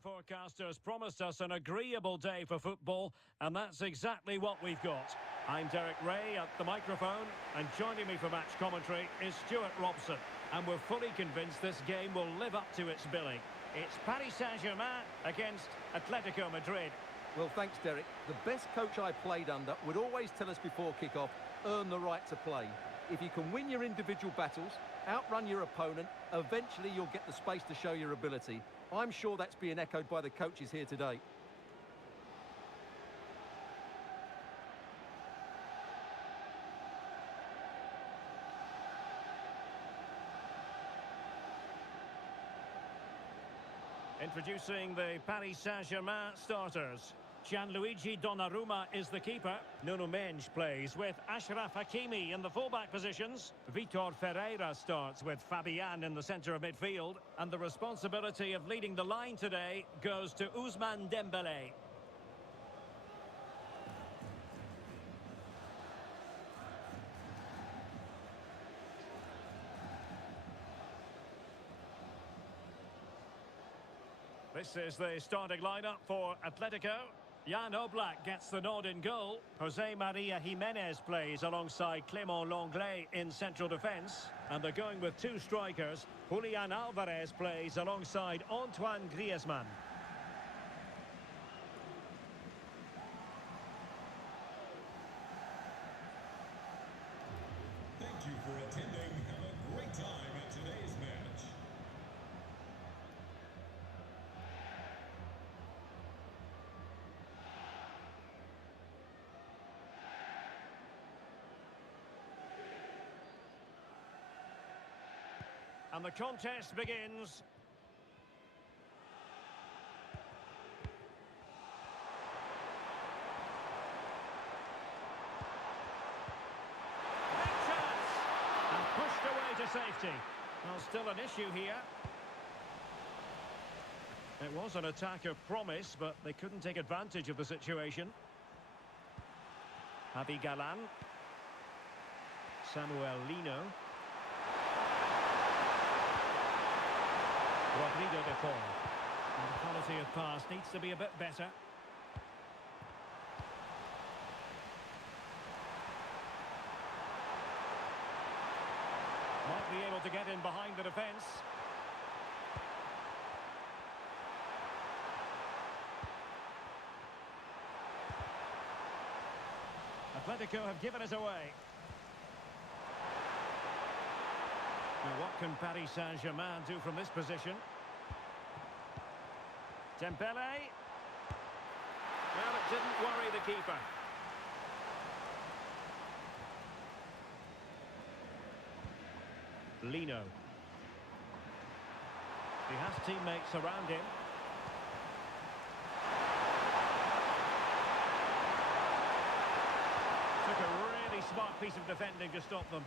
forecasters promised us an agreeable day for football, and that's exactly what we've got. I'm Derek Ray at the microphone, and joining me for match commentary is Stuart Robson. And we're fully convinced this game will live up to its billing. It's Paris Saint-Germain against Atletico Madrid. Well, thanks, Derek. The best coach I played under would always tell us before kick-off, earn the right to play. If you can win your individual battles, outrun your opponent, eventually you'll get the space to show your ability. I'm sure that's being echoed by the coaches here today. Introducing the Paris Saint-Germain starters. Gianluigi Donnarumma is the keeper. Nuno Mendes plays with Achraf Hakimi in the fullback positions. Vitor Ferreira starts with Fabian in the centre of midfield. And the responsibility of leading the line today goes to Ousmane Dembélé. This is the starting lineup for Atletico. Jan Oblak gets the nod in goal. Jose Maria Jimenez plays alongside Clément Lenglet in central defence. And they're going with two strikers. Julian Alvarez plays alongside Antoine Griezmann. Thank you for attending. Have a great time at today's match. And the contest begins. Big chance! And pushed away to safety. Well, still an issue here. It was an attack of promise, but they couldn't take advantage of the situation. Javi Galan. Samuel Lino. Rodrigo de Paul. And the quality of pass needs to be a bit better. Might be able to get in behind the defence. Atletico have given it away. Now, what can Paris Saint-Germain do from this position? Dembélé. Well, it didn't worry the keeper. Lino. He has teammates around him. Took a really smart piece of defending to stop them.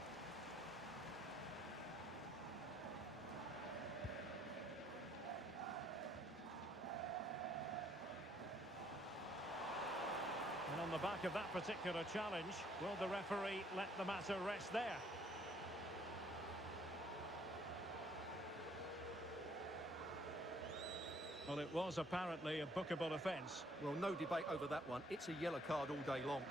And on the back of that particular challenge, will the referee let the matter rest there? Well, it was apparently a bookable offence. Well, no debate over that one. It's a yellow card all day long.